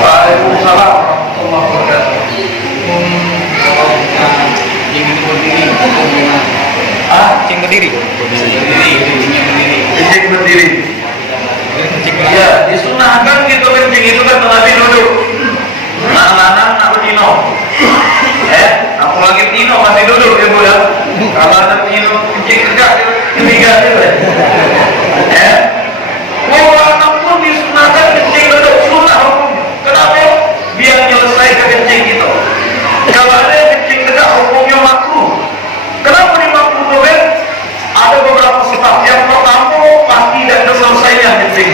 Waalaikumsalam warahmatullahi wabarakatuh. Kencing berdiri. Kencing berdiri. Ya, disunahkan gitu kencing itu kan Nabi duduk. Anak-anak nak bertino. Apalagi tino masih duduk ya Bu ya. Kalau ada tino kencing tegak ketiga juga. Mau anak pun disunahkan kencing duduk sunnah hukumnya. Kenapa? Biar nyelesai ke kencing itu. Kalau ada yang kencing tegak hukumnya makruh. Kenapa dimakruh tuh? Ada beberapa sebab. Yang pertama pasti tidak ada selesainya kencing.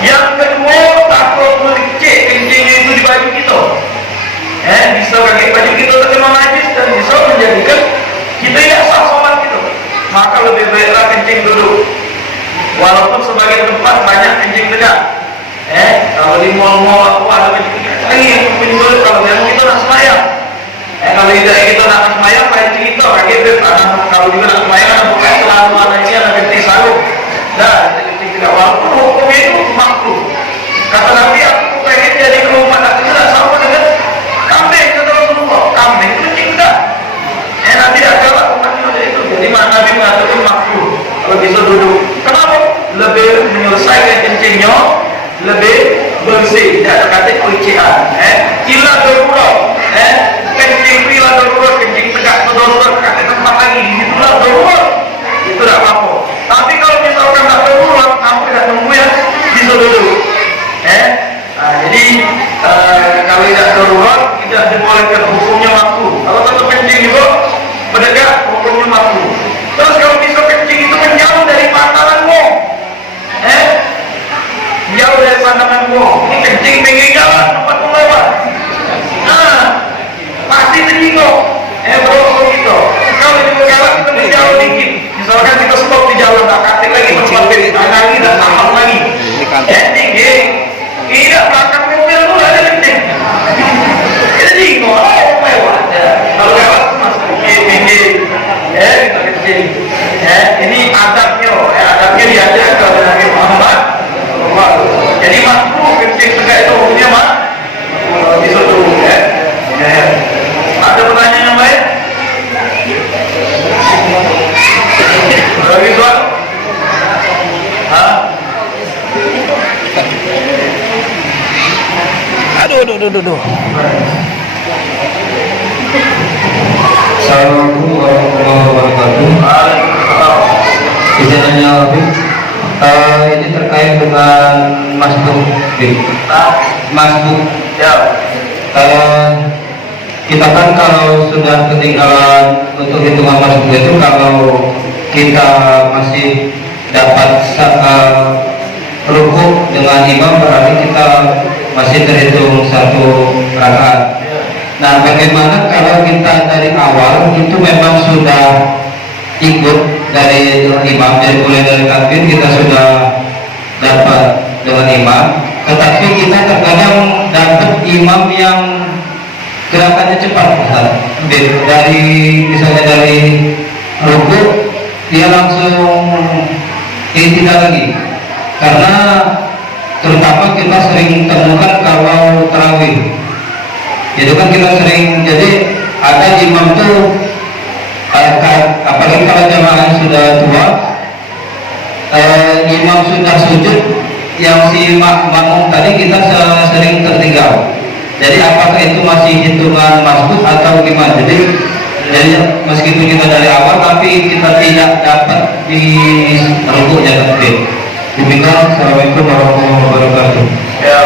Yang kedua takut melicik kencingnya itu di baju kita. Bisa bagi baju kita terkena najis dan bisa menjadikan kita tidak sah sholat gitu. Maka lebih baiklah kencing dulu. Walaupun sebagian tempat banyak kencing tegak. kalau di mall-mall aku ada lagi yang penjual kalau yang kita nak semayang. Kalau tidak kita nak semayang lain cerita lagi kalau juga nak semayang ada bukan selalu anaknya ada ganti sarung. Dah, tidak walaupun hukum itu makruh. Kata Nabi aku pengen jadi rumah tak kena sama dengan kambing kata Rasulullah. Kambing itu cinta. Nanti ada lah umatnya itu. Jadi Nabi mengatakan makruh kalau bisa duduk. Kenapa? Lebih menyelesaikan kencingnya, lebih bersih. Tidak ada kata kuician. Ila darurat. Kencing ila darurat, kencing tegak darurat. Kata tempat lagi di situlah darurat. Itu tidak apa-apa. Tapi kalau misalkan tak darurat, kamu tidak nunggu yang bisa duduk. Jadi kalau tidak darurat tidak dibolehkan, hukumnya makruh. Kalau tetap kencing juga menegak, hukumnya makruh. Terus kalau bisa kencing itu menjauh dari pandanganmu, jauh dari pandanganmu. Ini kencing pinggir jalan tempat lewat, pasti tersinggung. Bro gitu. Kalau di jalan kita menjauh dikit. Misalkan kita stop di jalan, tak katik lagi tempat lagi dan tahan lagi. Tinggi. Tidak belakang mobil itu ada kencing. Kencing, lewat. Kalau lewat masuk pinggir. Kita kencing. Ini adabnya, adabnya diajarkan oleh Nabi Muhammad. Jadi makruh kencing tegak itu hukumnya mah disuruh. Ada pertanyaan yang lain? Lagi soal? Aduh. Assalamualaikum warahmatullahi wabarakatuh. Izin nanya, ini terkait dengan masbuk, masbuk. Ya. Kita kan kalau sudah ketinggalan untuk hitungan masbuk itu, kalau kita masih dapat rukuk dengan imam, berarti kita masih terhitung satu rakaat. Nah, bagaimana kalau kita dari awal itu memang sudah ikut dari imam, jadi mulai dari takbir kita sudah dapat dengan imam, tetapi kita terkadang dapat imam yang gerakannya cepat, dari misalnya dari rukuk dia langsung tidak lagi, karena terutama kita sering temukan kalau tarawih itu kan kita sering, jadi ada imam tuh apalagi kalau jamaah sudah tua, imam sudah sujud, yang si makmum tadi kita sering tertinggal. Jadi apakah itu masih hitungan masbuk atau gimana? Jadi meskipun kita dari awal tapi kita tidak dapat di rukuknya takbir. Demikian. Assalamualaikum warahmatullahi wabarakatuh. Ya.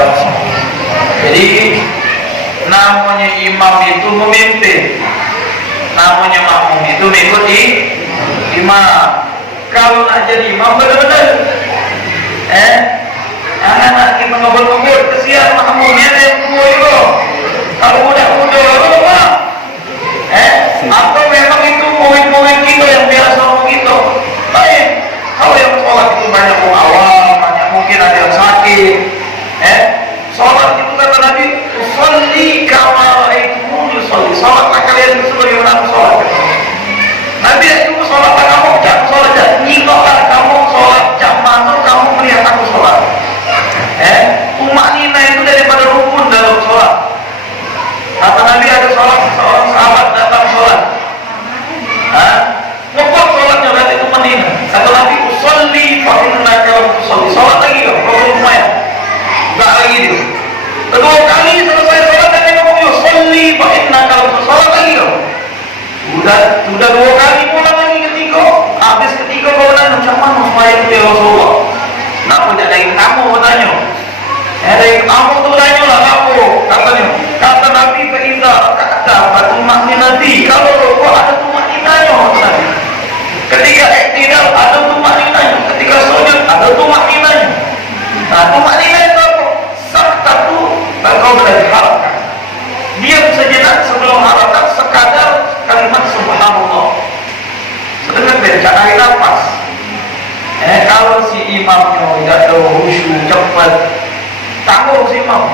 Jadi namanya imam itu memimpin, namanya makmum itu mengikuti imam. Kalau nak jadi imam benar-benar, anak-anak kita ngebut-ngebut, kesian makmumnya ada yang tua itu. Kalau muda-muda rumah, atau memang itu momen-momen kita yang biasa begitu. Baik, kalau yang sholat itu banyak orang awam, banyak mungkin ada yang sakit, sholat itu kata Nabi, "Sholli kama ra'aitumuni sholli." Sholatlah kalian sebagaimana sholat. Nabi itu sholat kamu, jangan sholat nyingoklah kamu sholat jam mana kamu melihat aku sholat. Umat nina itu daripada rukun dalam sholat. Kata Nabi ada seorang sahabat datang sholat. Ngokok sholatnya berarti umat nina. Kata Nabi, "Sholli fa innaka lam tusolli." Sholat lagi kau, kau lumayan. Enggak lagi dia. Kedua kali selesai sholat dan dia ngomong, "Sholli fa innaka lam tusolli." Sholat lagi kau. Sudah dua kali pulang lagi ketiga. Habis ketiga kau nanya, "Macam mana supaya itu ya Rasulullah?" Kenapa tidak dari kamu bertanya? Dari kamu tu tanya lah kamu. Kata Nabi, "Faiza kata batu makni nanti." Kalau rokok ada tu makni tanya. Ketika iktidal ada tu makni tanya. Ketika sujud ada tu makni tanya. Nah, tu makni tanya apa? Sakta tu kau boleh harapkan. Diam sejenak sebelum harakat sekadar kalimat subhanallah. Sedangkan baca air nafas. Kalau si imamnya tidak ada khusyuk cepat, tanggung si imam.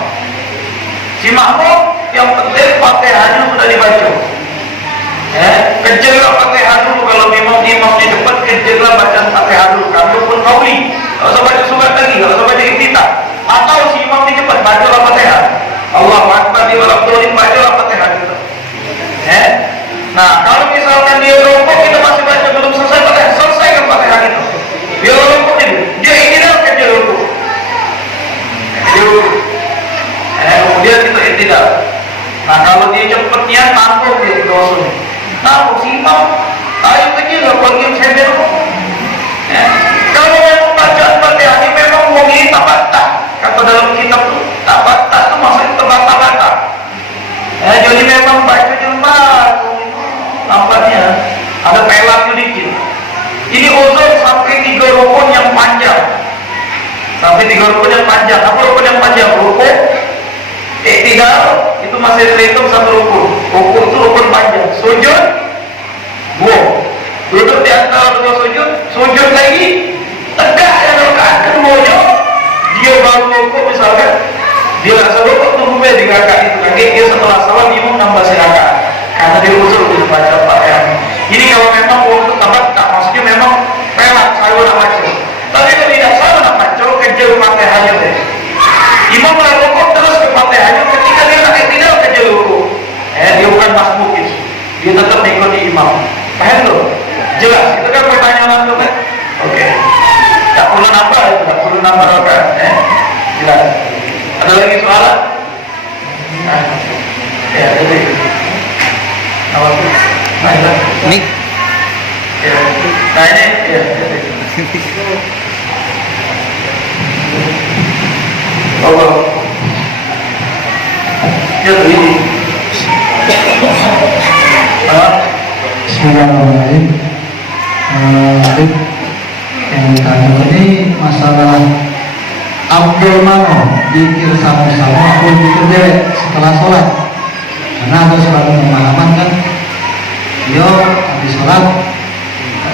Si makmum yang penting Fatihahnya sudah dibaca. Kejarlah Fatihah dulu. Kalau memang imamnya cepat, kejarlah bacaan Fatihah dulu. Kamu pun kauli. Kalau usah baca surat lagi, kalau usah baca iftitah. Atau si imamnya cepat, bacalah Fatihah. Allahu Akbar di walau bacalah Fatihah dulu. Nah, kalau misalkan dia rokok, kita masih baca belum selesai Fatihah, selesaikan Fatihah itu. Dia rokok itu, dia ingin apa dia rokok? Kemudian kita tidak. Nah, kalau dia cepatnya tanggung dia dosa. Tanggung si imam, ayo kecil lah kalau saya berokok. Kalau memang bacaan Fatihah ini memang mungkin tabatah. Kata dalam kitab itu, tabatah itu maksudnya terbata-bata. Jadi memang baca jemaat. Nampaknya ada pelatnya dikit. Ini uzur sampai 3 rukun yang panjang. Sampai 3 rukun yang panjang. Apa rukun yang panjang? Rukun iktidal itu masih terhitung 1 rukun. Rukun itu rukun panjang. Sujud, duduk di antara 2 sujud, sujud lagi, tegak yang rakaat keduanya. Dia baru rukun misalkan, dia rasa rukun tunggu 3 rakaat itu lagi. Dia setelah salam dia nambah 1 rakaat. Karena dia usul untuk baca Fatihah. Ini kalau memang waktu tabat tak, maksudnya memang pelat selalu nak baca. Tapi kalau tidak selalu nak baca, kejar Fatihahnya deh. Imam rukuk terus ke Fatihahnya, ketika dia nak tidak kejar rukuk. Dia bukan masbuk itu. Dia tetap mengikuti imam. Paham tuh? Jelas. Itu kan pertanyaan tuh kan? Oke. Tak perlu nambah itu, tak perlu nambah kan? Jelas. Ada lagi soalan? Ya, jadi. Ini ya. Nah ini ya. Allah. Ya ini. Bismillahirrahmanirrahim. Yang ditanya ini masalah Abdul Mano dikir sama-sama aku dikir setelah sholat. Karena ada suatu pemahaman kan, yo habis sholat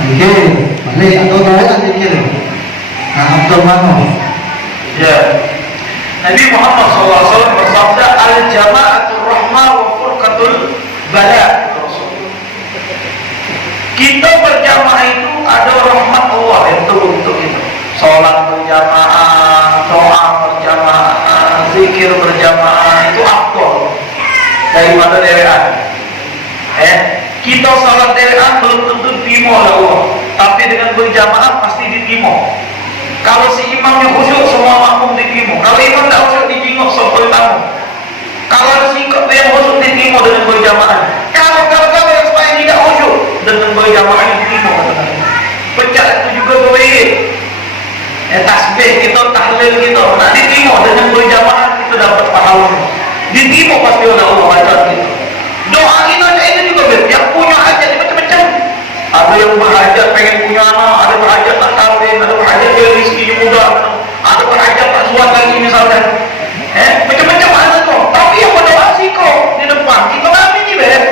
dikir balik atau balik dikir. Nah, Abdul Mano. Ya. Nabi Muhammad SAW bersabda, al-jama'atul rahmah wa furqatul bala. Kita berjamaah itu ada rahmat Allah yang turun untuk itu. Sholat berjamaah, doa berjamaah, zikir berjamaah, itu afdal daripada derean. Kita sholat derean belum tentu diterima oleh Allah, tapi dengan berjamaah pasti diterima. Kalau si imamnya khusyuk, semua makmum diterima. Kalau imam tidak khusyuk, diterima semua tamu. Kalau si yang khusyuk diterima dengan berjamaah. Kalau yang supaya tidak khusyuk dengan berjamaah yang diterima. Pecah itu juga boleh. Tasbih kita, tahlil kita, nah diterima dengan berjamaah kita dapat pahala. Diterima pasti oleh Allah baca kita. Doa kita itu juga yang punya hajat macam-macam. Ada yang berhajat pengen punya anak, ada berhajat tak kahwin, ada berhajat dia rezeki mudah, ada berhajat tak suat lagi misalnya. Macam-macam ada tu. Tapi yang berdoa sih kok di depan kita kami ni ber.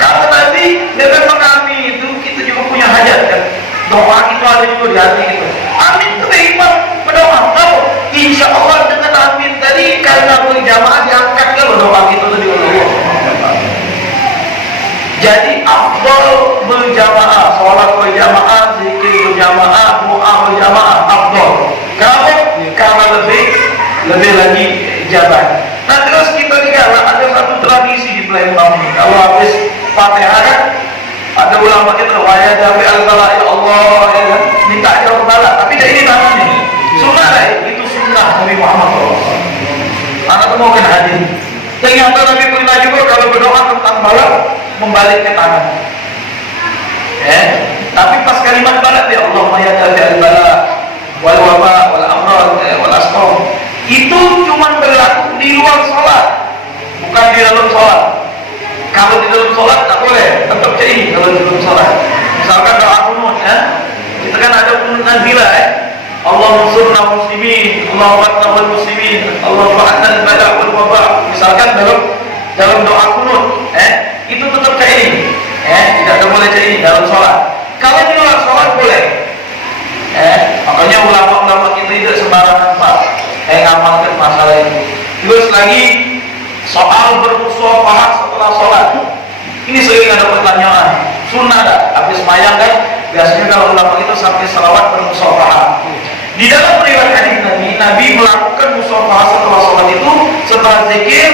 Kata Nabi, dia memang kami itu kita juga punya hajat kan. Doa itu ada juga di hati kita. Amin tu imam berdoa. Tahu? Insya Allah dengan amin tadi karena berjamaah diangkat ke doa kita tadi oleh Allah. Jadi afdal berjamaah, sholat berjamaah, zikir berjamaah, doa berjamaah, afdal. Kenapa? Karena lebih lagi jabat. Nah terus kita tinggal ada satu tradisi di Palembang ini. Kalau habis Fatihah kan, ada ulama kita wajah dafi al-bala ya Allah, ya kan? Minta jauh bala. Tapi ini namanya sunnah lah, itu sunnah Nabi Muhammad SAW. Anak tu mau kena hadir. Ternyata Nabi pernah juga kalau berdoa tentang bala membalik ke tangan. Tapi pas kalimat bala ya Allah ya dafi al-bala wal waba wal amrad wal asqam itu cuma berlaku di luar sholat, bukan di dalam sholat. Kalau di dalam sholat tak boleh, tetap jadi kalau di dalam sholat. Misalkan doa kunut, kita kan ada kunut nazilah, Allahumma surna muslimin, Allahumma tawal muslimin, Allahumma anal bala wal waba. Misalkan dalam doa kunut, itu tetap jadi, tidak boleh jadi dalam sholat. Kalau di luar sholat boleh. Makanya ulama-ulama kita tidak sembarangan tempat. masalah itu. Terus lagi soal bermusyafahah setelah sholat. Ini sering ada pertanyaan. Sunnah tak? Habis sembahyang kan biasanya kalau ulama itu sampai salawat bermusyafahah. Di dalam riwayat hadis Nabi melakukan musyafahah setelah sholat itu setelah zikir,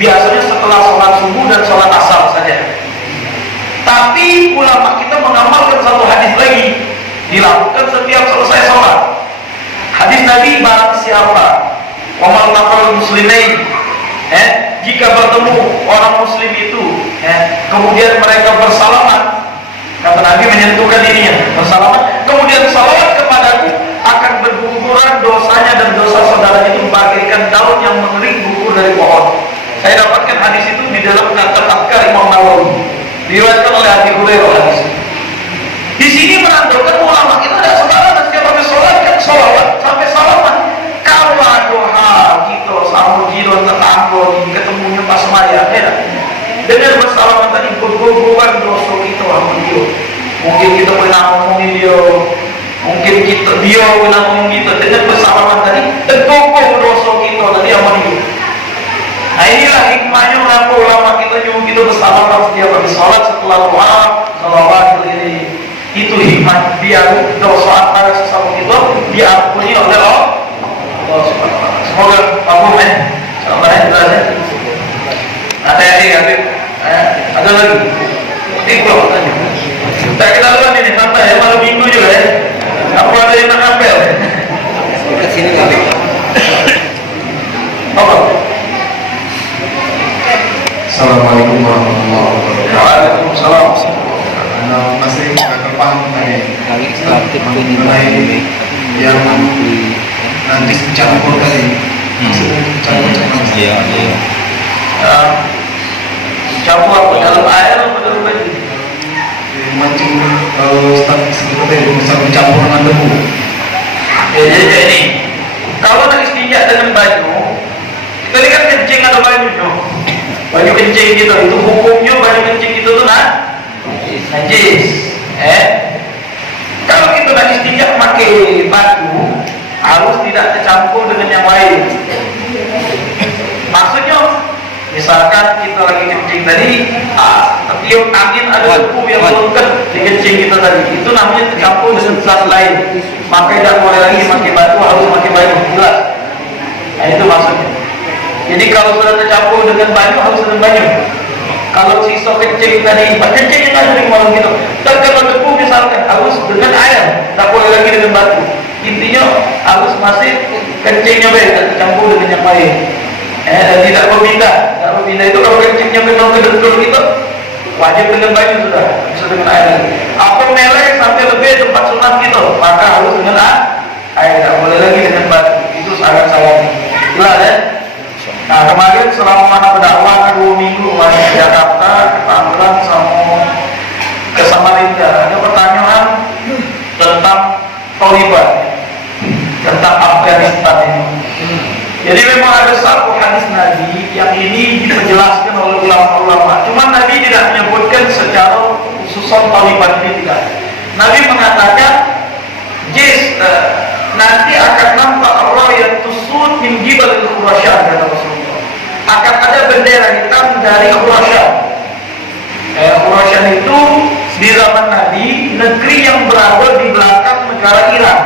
biasanya setelah sholat subuh dan sholat asar saja. Tapi ulama kita mengamalkan satu hadis lagi, dilakukan setiap selesai sholat. Hadis Nabi, barang siapa wamal taqal muslimain, jika bertemu orang muslim itu, kemudian mereka bersalaman, kata Nabi menyentuhkan dirinya, bersalaman, kemudian salawat kepadaku, akan berguguran dosanya dan dosa saudaranya itu bagaikan daun yang mengering gugur dari pohon. Saya dapatkan hadis itu di dalam Al-Adhkar Imam Nawawi, diriwayatkan oleh Abi Hurairah hadis. Di sini menandakan ulama kita tidak sembarangan setiap habis sholat kan sholawat sampai salaman. Kalau doa kita sama jiron tetangga ketemunya pas sembahyang, dengan bersalaman tadi berguguran dosa kita sama dia. Mungkin kita pernah ngomongin dia, mungkin dia pernah ngomong kita, dengan bersalaman tadi tergugur dosa kita tadi sama dia. Nah inilah hikmahnya mengapa ulama kita nyuruh kita bersalaman setiap habis sholat setelah doa salawat ini. Itu hikmah biar dosa antara sesama kita diampuni oleh Allah Subhanahu wa taala. Semoga paham Insyaallah jelas ya. Ada yang ada lagi. Ikut tadi. Tak kita lakukan ini sampai ya malam minggu juga ya. Apa ada yang nak apel? Dekat sini kali. Apa? Assalamualaikum warahmatullahi wabarakatuh. Waalaikumsalam. Masih agak paham Lagi kreatif ini mengenai yang nanti campur tadi. Maksudnya campur. Iya. Campur apa dalam air atau dalam baju? Mancing seperti bisa bercampur dengan debu. Jadi ini, kalau nak istinja dengan baju, kita lihat kencing atau baju tu. Baju kencing kita itu hukumnya baju kencing itu tu najis. Kalau kita nak istinja pakai baju, harus tidak tercampur dengan yang lain. Maksudnya, misalkan kita lagi kencing tadi, tiup angin ada debu yang melengket di kencing kita tadi, itu namanya tercampur dengan zat lain. Maka tidak boleh lagi pakai baju, harus pakai baju jelas. Nah itu maksudnya. Jadi kalau sudah tercampur dengan baju, harus dengan baju. Kalau sisa kencing tadi, kencing yang ada di malam gitu, terkena debu misalkan, harus dengan air, tak boleh lagi dengan batu. Intinya harus masih kencingnya baik, tak tercampur dengan yang lain. Dan tidak berpindah. Tidak berpindah itu kalau kencingnya memang ke dengkul kita, wajib dengan baju sudah, bisa dengan air. Apa melek sampai lebih tempat sunat kita, maka harus dengan air, tak boleh lagi dengan batu. Itu sangat-sangat jelas ya. Nah kemarin selama berdakwah 2 minggu di Jakarta, ke Tangerang sama ke Samarinda, ada pertanyaan tentang Taliban, tentang Afghanistan ini. Jadi memang ada satu hadis Nabi yang ini dipenjelaskan oleh ulama-ulama. Cuma Nabi tidak menyebutkan secara khususan Taliban ini tidak. Nabi mengatakan, nanti akan nampak Allah yang tusud min jibal Khurasan, kata Rasulullah. Akan ada bendera hitam dari Khurasan. Khurasan itu di zaman Nabi negeri yang berada di belakang negara Iran.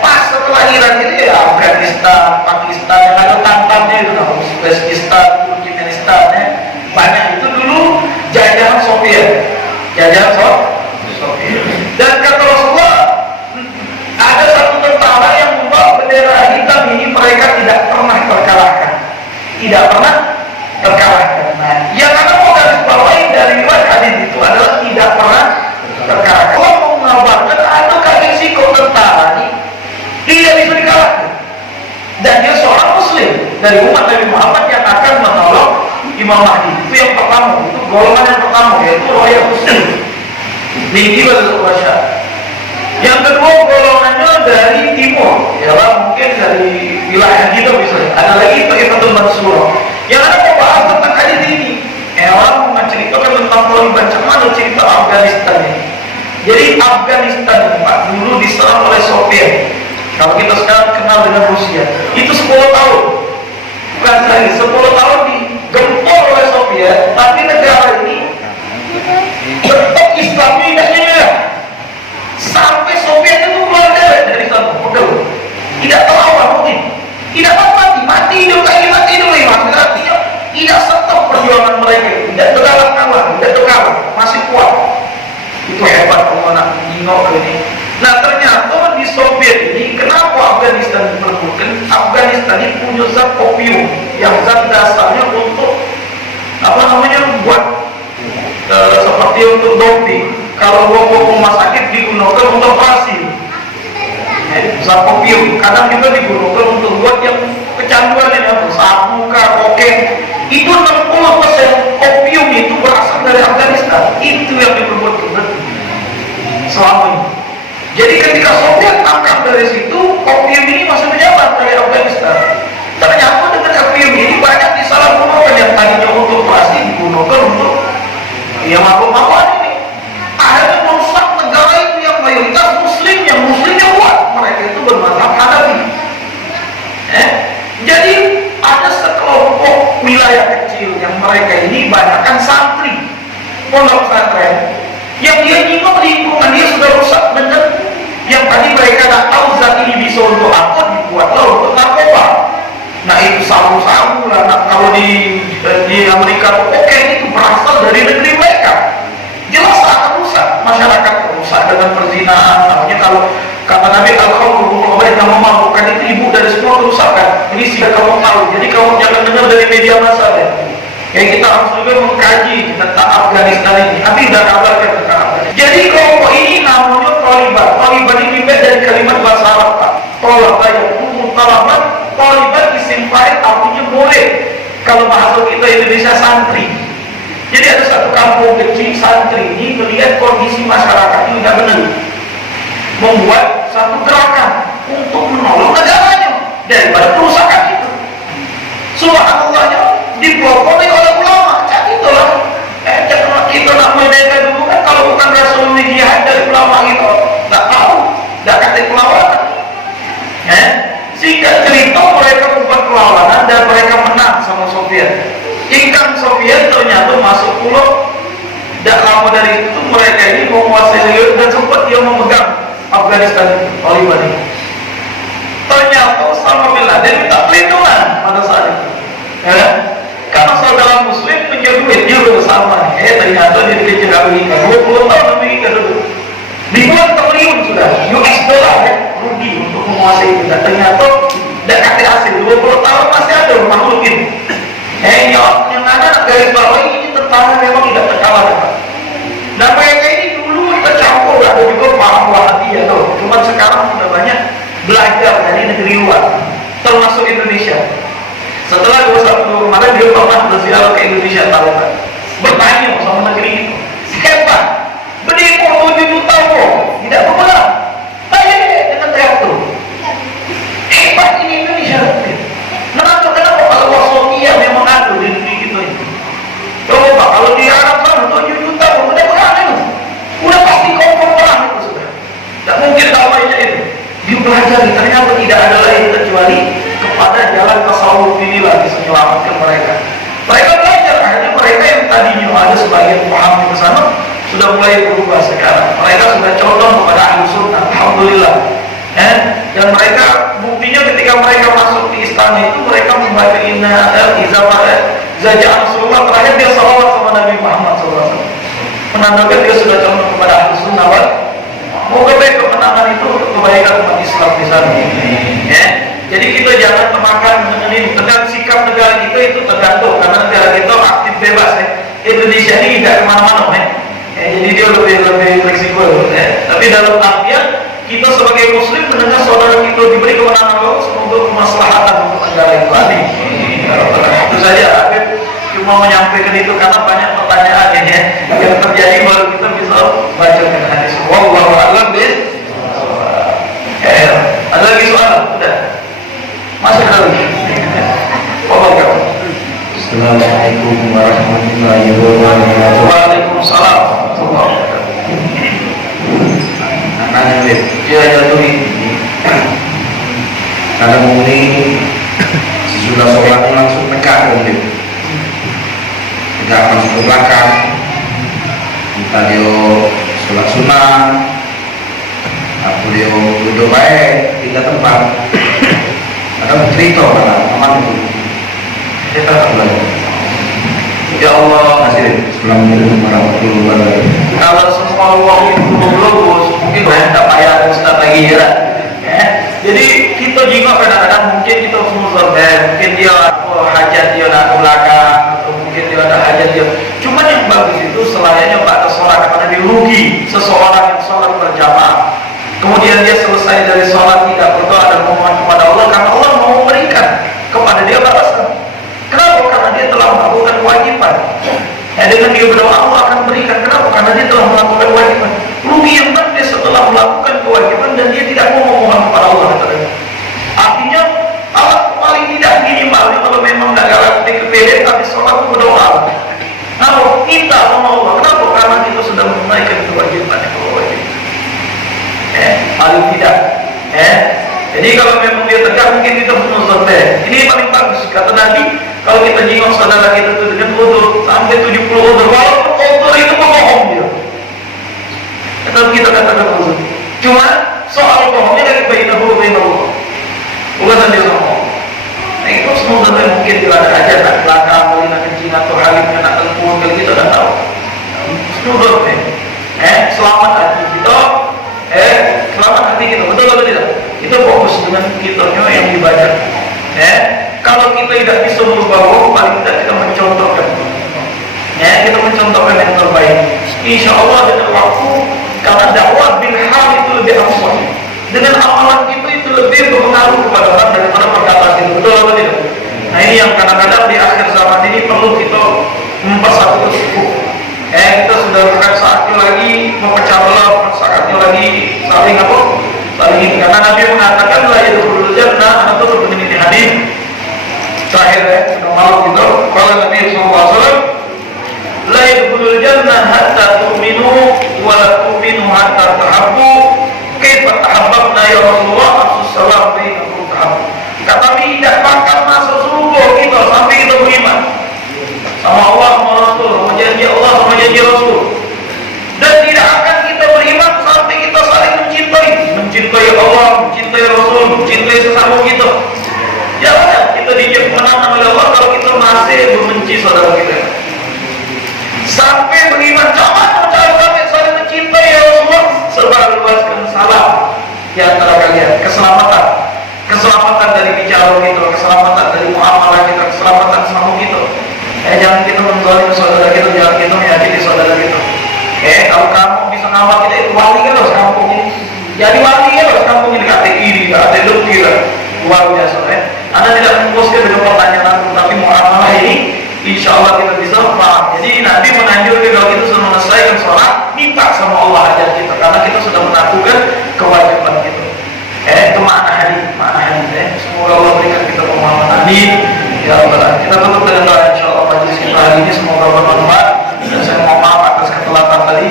Pas setelah Iran itu ya Afghanistan, Pakistan yang ada tantannya itu, Uzbekistan, Turkmenistan, banyak itu dulu jajahan Soviet, Dan kata Rasulullah, ada satu tentara yang membawa bendera hitam ini, mereka tidak pernah terkalahkan. Nah, yang akan mau garis bawahi dari riwayat hadis itu adalah tidak pernah terkalahkan. Kalau mau mengabarkan ada risiko tentara ini tidak bisa dikalahkan, dan dia seorang Muslim dari umat Nabi Muhammad yang akan menolong Imam Mahdi. Itu yang pertama, itu golongan yang pertama, yaitu Royal Muslim Tinggi Khurasan. Yang kedua golongannya dari timur, ialah mungkin dari wilayah kita misalnya. Ada lagi Ta'ifatul Mansurah yang ada membahas tentang hadis ini. Orang menceritakan tentang Taliban, mana cerita Afghanistan ini. Jadi Afghanistan Pak dulu diserang oleh Soviet. Kalau kita sekarang kenal dengan Rusia, itu 10 tahun, bukan lagi 10 tahun digempur oleh Soviet, tapi negara ini tetap Islamnya sampai Soviet itu keluar dari sana, udah tidak terlawan mungkin, tidak mati hidup lagi, artinya tidak stop perjuangan mereka, tidak terkalah, masih kuat. Itu hebat kalau anak nengok ini. Nah ternyata di Soviet ini, kenapa Afghanistan diperlukan? Afghanistan ini punya zat opium yang zat dasarnya untuk buat seperti untuk doping. Kalau bawa rumah sakit digunakan untuk operasi. Zat opium kadang juga digunakan untuk buat yang kecanduan ini, sabu, kokain. Itu 60% opium itu berasal dari Afghanistan. Itu yang diperbuat selama ini. Jadi ketika Soviet angkat dari situ, opium ini masih menjabat dari Afghanistan. Ternyata dengan opium ini banyak disalahgunakan, yang tadinya untuk operasi digunakan untuk mabuk-mabukan ini. Akhirnya merusak negara itu yang mayoritas Muslim, yang kuat. Mereka itu bermadzhab Hanafi. Jadi ada sekelompok wilayah kecil yang mereka ini banyakkan santri, pondok pesantren, yang dia nyinggung lingkungan dia sudah rusak dengan yang tadi mereka tak tahu zat ini bisa untuk apa, dibuatlah untuk narkoba. Nah itu sabu-sabu lah. Nah, kalau di Amerika kokain itu berasal dari negeri mereka. Jelas akan rusak masyarakat, rusak dengan perzinahan. Namanya kalau kata Nabi Al-Khamru, mereka memabukkan itu ibu dari semua kerusakan. Ini sudah kamu tahu. Jadi kamu jangan dengar dari media massa deh. Kayak kita harus juga mengkaji tentang Afghanistan ini. Tapi sudah kabarkan tentang Afghanistan. Jadi kelompok ini namanya Taliban. Taliban ini dari kalimat bahasa Arab, Pak. Taliban isim fa'il artinya murid. Kalau bahasa kita Indonesia santri. Jadi ada satu kampung kecil santri ini melihat kondisi masyarakat ini tidak benar, membuat satu gerakan untuk menolong negaranya daripada kerusakan itu. Subhanallahnya dipelopori oleh ulama. Jadi itulah kita nak merdeka dulu kan, kalau bukan Rasul jihad dari ulama itu tak tahu, tak kata perlawanan. Sehingga cerita mereka membuat perlawanan dan mereka menang sama Soviet. Ingkang Soviet ternyata masuk pulau. Tak lama dari itu mereka ini menguasai Syria dan sempat dia memegang Afghanistan, Taliban ini. Ternyata Osama bin Laden minta perlindungan pada saat itu. Karena saudara Muslim punya duit dia bersama. Ternyata dia dikejar Amerika 20 tahun Amerika dulu. Ribuan triliun sudah US dollar rugi untuk menguasai itu. Ternyata tidak kasih hasil. 20 tahun masih ada makhluk ini. Yang ada garis bawah ini tentara memang tidak terkalahkan. Dan mereka ini dulu kita campur, ada juga paham Wahabi ya tuh. Cuma sekarang sudah banyak belajar dari negeri luar, termasuk Indonesia. Setelah 21 kemarin dia pernah berziarah ke Indonesia, Taliban bertanya sama negeri itu. Hebat, berdiri 7 juta kok, tidak berpegang. Tanya dengan reaktor. Hebat ini Indonesia. Kenapa kalau Wasopia memang ada di negeri kita itu? Coba kalau di Arab sana 7 juta kok udah perang itu. Udah pasti kompor perang itu sudah. Tak mungkin damainya itu. Dipelajari, ternyata tidak ada lain kecuali kepada jalan tasawuf inilah bisa menyelamatkan mereka. Mereka belajar, akhirnya mereka yang tadinya ada sebagian paham di sana sudah mulai berubah sekarang. Mereka sudah condong kepada Ahlus Sunnah, alhamdulillah. Dan mereka buktinya ketika mereka masuk di istana itu mereka membaca Zaja Rasulullah, terakhir dia salawat sama Nabi Muhammad SAW, menandakan dia sudah condong kepada Ahlus Sunnah. Moga baik kemenangan itu kebaikan umat Islam di sana. Jadi kita jangan termakan dengan sikap negara kita itu tergantung, karena negara kita aktif bebas. Indonesia ini tidak kemana-mana. Jadi dia lebih fleksibel. Tapi dalam artian kita sebagai Muslim mendengar saudara kita diberi kemenangan Allah, semoga kemaslahatan untuk negara itu. Amin. Itu saja. Cuma menyampaikan itu karena banyak pertanyaan yang terjadi, baru kita bisa bacakan hadis. Wallahu a'lam bishawab. Ada lagi soal? Sudah. Masih ada lagi. Assalamualaikum warahmatullahi wabarakatuh. Waalaikumsalam. Nanya, Ya, jatuh ini. makmum ini sesudah sholat ini langsung tegak dia tegak langsung ke belakang, entah dia sholat sunnah atau dia duduk baik pindah tempat. Ada cerita mana aman itu kita kembali. Ya Allah, Assalamualaikum warahmatullahi wabarakatuh. kalau semua uang itu lulus, mungkin tidak payah Ustaz lagi ya. Jadi kita juga kadang-kadang mungkin kita mungkin dia hajat dia nak ke belakang, atau mungkin dia ada hajat dia. Cuma yang bagus itu selayaknya pada sholat karena dia rugi seseorang yang sholat berjamaah. Kemudian dia selesai dari sholat tidak berdoa dan memohon kepada Allah karena Allah mau memberikan kepada dia balasan. Kenapa? Karena dia telah melakukan kewajiban. Dengan dia berdoa Allah akan berikan. Kenapa? Karena dia telah melakukan kewajiban. Rugi yang mana dia setelah melakukan kewajiban dan dia tidak mau memohon kepada Allah. Artinya alat paling tidak minimalnya kalau memang tidak galak kepilih tapi sholat itu berdoa. Kalau kita sama Allah, kenapa? Karena kita sudah menunaikan kewajiban yang wajib. Paling tidak. Jadi kalau memang dia tegak mungkin kita menusuk ini paling bagus kata Nabi. Kalau kita jenguk saudara kita itu dengan udur sampai 70 udur, walaupun udur itu bohong dia. Tetap kita katakan udur. Cuma soal bohongnya dari bayi dahulu bukan dia ngomong. Nah itu semua mungkin bila ada ajar nak belakang, boleh nak kencing atau halimnya nak telepon kalau kita dah tahu. Semua selamat hati kita. Selamat hati kita, betul atau tidak? Kita fokus dengan kitanya yang dibaca. Kalau kita tidak bisa merubah bohong, paling tidak kita mencontohkan. Kita mencontohkan yang terbaik. Insya Allah dengan waktu, karena dakwah bil hal itu lebih afdal. Dengan amalan kita itu lebih berpengaruh kepada orang daripada perkataan itu, betul atau tidak? Nah ini yang kadang-kadang di akhir zaman ini perlu kita mempersatukan suku. Kita sudah bukan saatnya lagi memecah belah, saatnya lagi saling apa? Saling karena Nabi mengatakan la yadkhulul jannah atau seperti ini hadis terakhir malam itu kalau Nabi SAW la yadkhulul jannah hatta tu'minu wa la tu'minu hatta tahabbu kaifa tahabbna ya Rasulullah sallallahu alaihi wasallam. Kata Nabi tidak bakal masuk surga kita sampai kita beriman sama Allah, sama Rasul, sama janji Allah, sama janji Rasul. Dan tidak akan kita beriman sampai kita saling mencintai Allah, mencintai Rasul, mencintai sesama kita. Jangan kita dimenangkan oleh Allah kalau kita masih membenci saudara kita. Sampai beriman, jangan sampai saling mencintai ya Rasulullah. Sebarluaskan salam di antara kalian, keselamatan dari bicara kita, keselamatan dari muamalah kita, keselamatan sama kita. Jangan kita menzalim saudara kita, jangan kita menyakiti saudara kita. Kalau kamu bisa ngawal kita itu wali kan harus kampung ini. Jadi wali kan harus kampung ini kata iri, kata lebih lah. Luar biasa. Anda tidak memutuskan dengan pertanyaan aku, tapi muamalah ini insya Allah kita bisa paham. Jadi Nabi menganjurkan kalau kita sudah menyelesaikan sholat, minta sama Allah ajar kita, karena kita sudah melakukan kewajiban kita. Itu makna hadis. Semoga Allah berikan kita pemahaman. Amin. Ya Allah, kita tutup dengan doa insyaallah majelis kita hari ini semoga bermanfaat dan saya mohon maaf atas ketelatan tadi.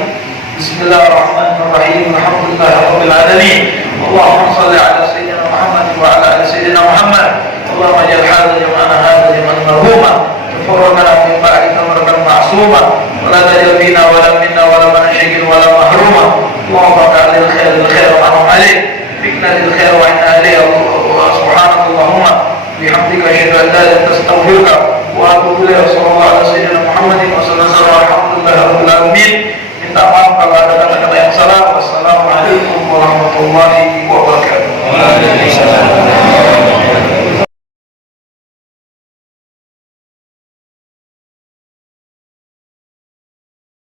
Bismillahirrahmanirrahim. Alhamdulillahirabbil alamin. Allahumma shalli ala sayyidina Muhammad wa ala ali sayyidina Muhammad. Allahumma ja'al hadha jam'ana hadha jam'an marhuma. Tafarraqna min ba'di tafarraqan ma'suma. Wa la tajal bina wa la minna wa la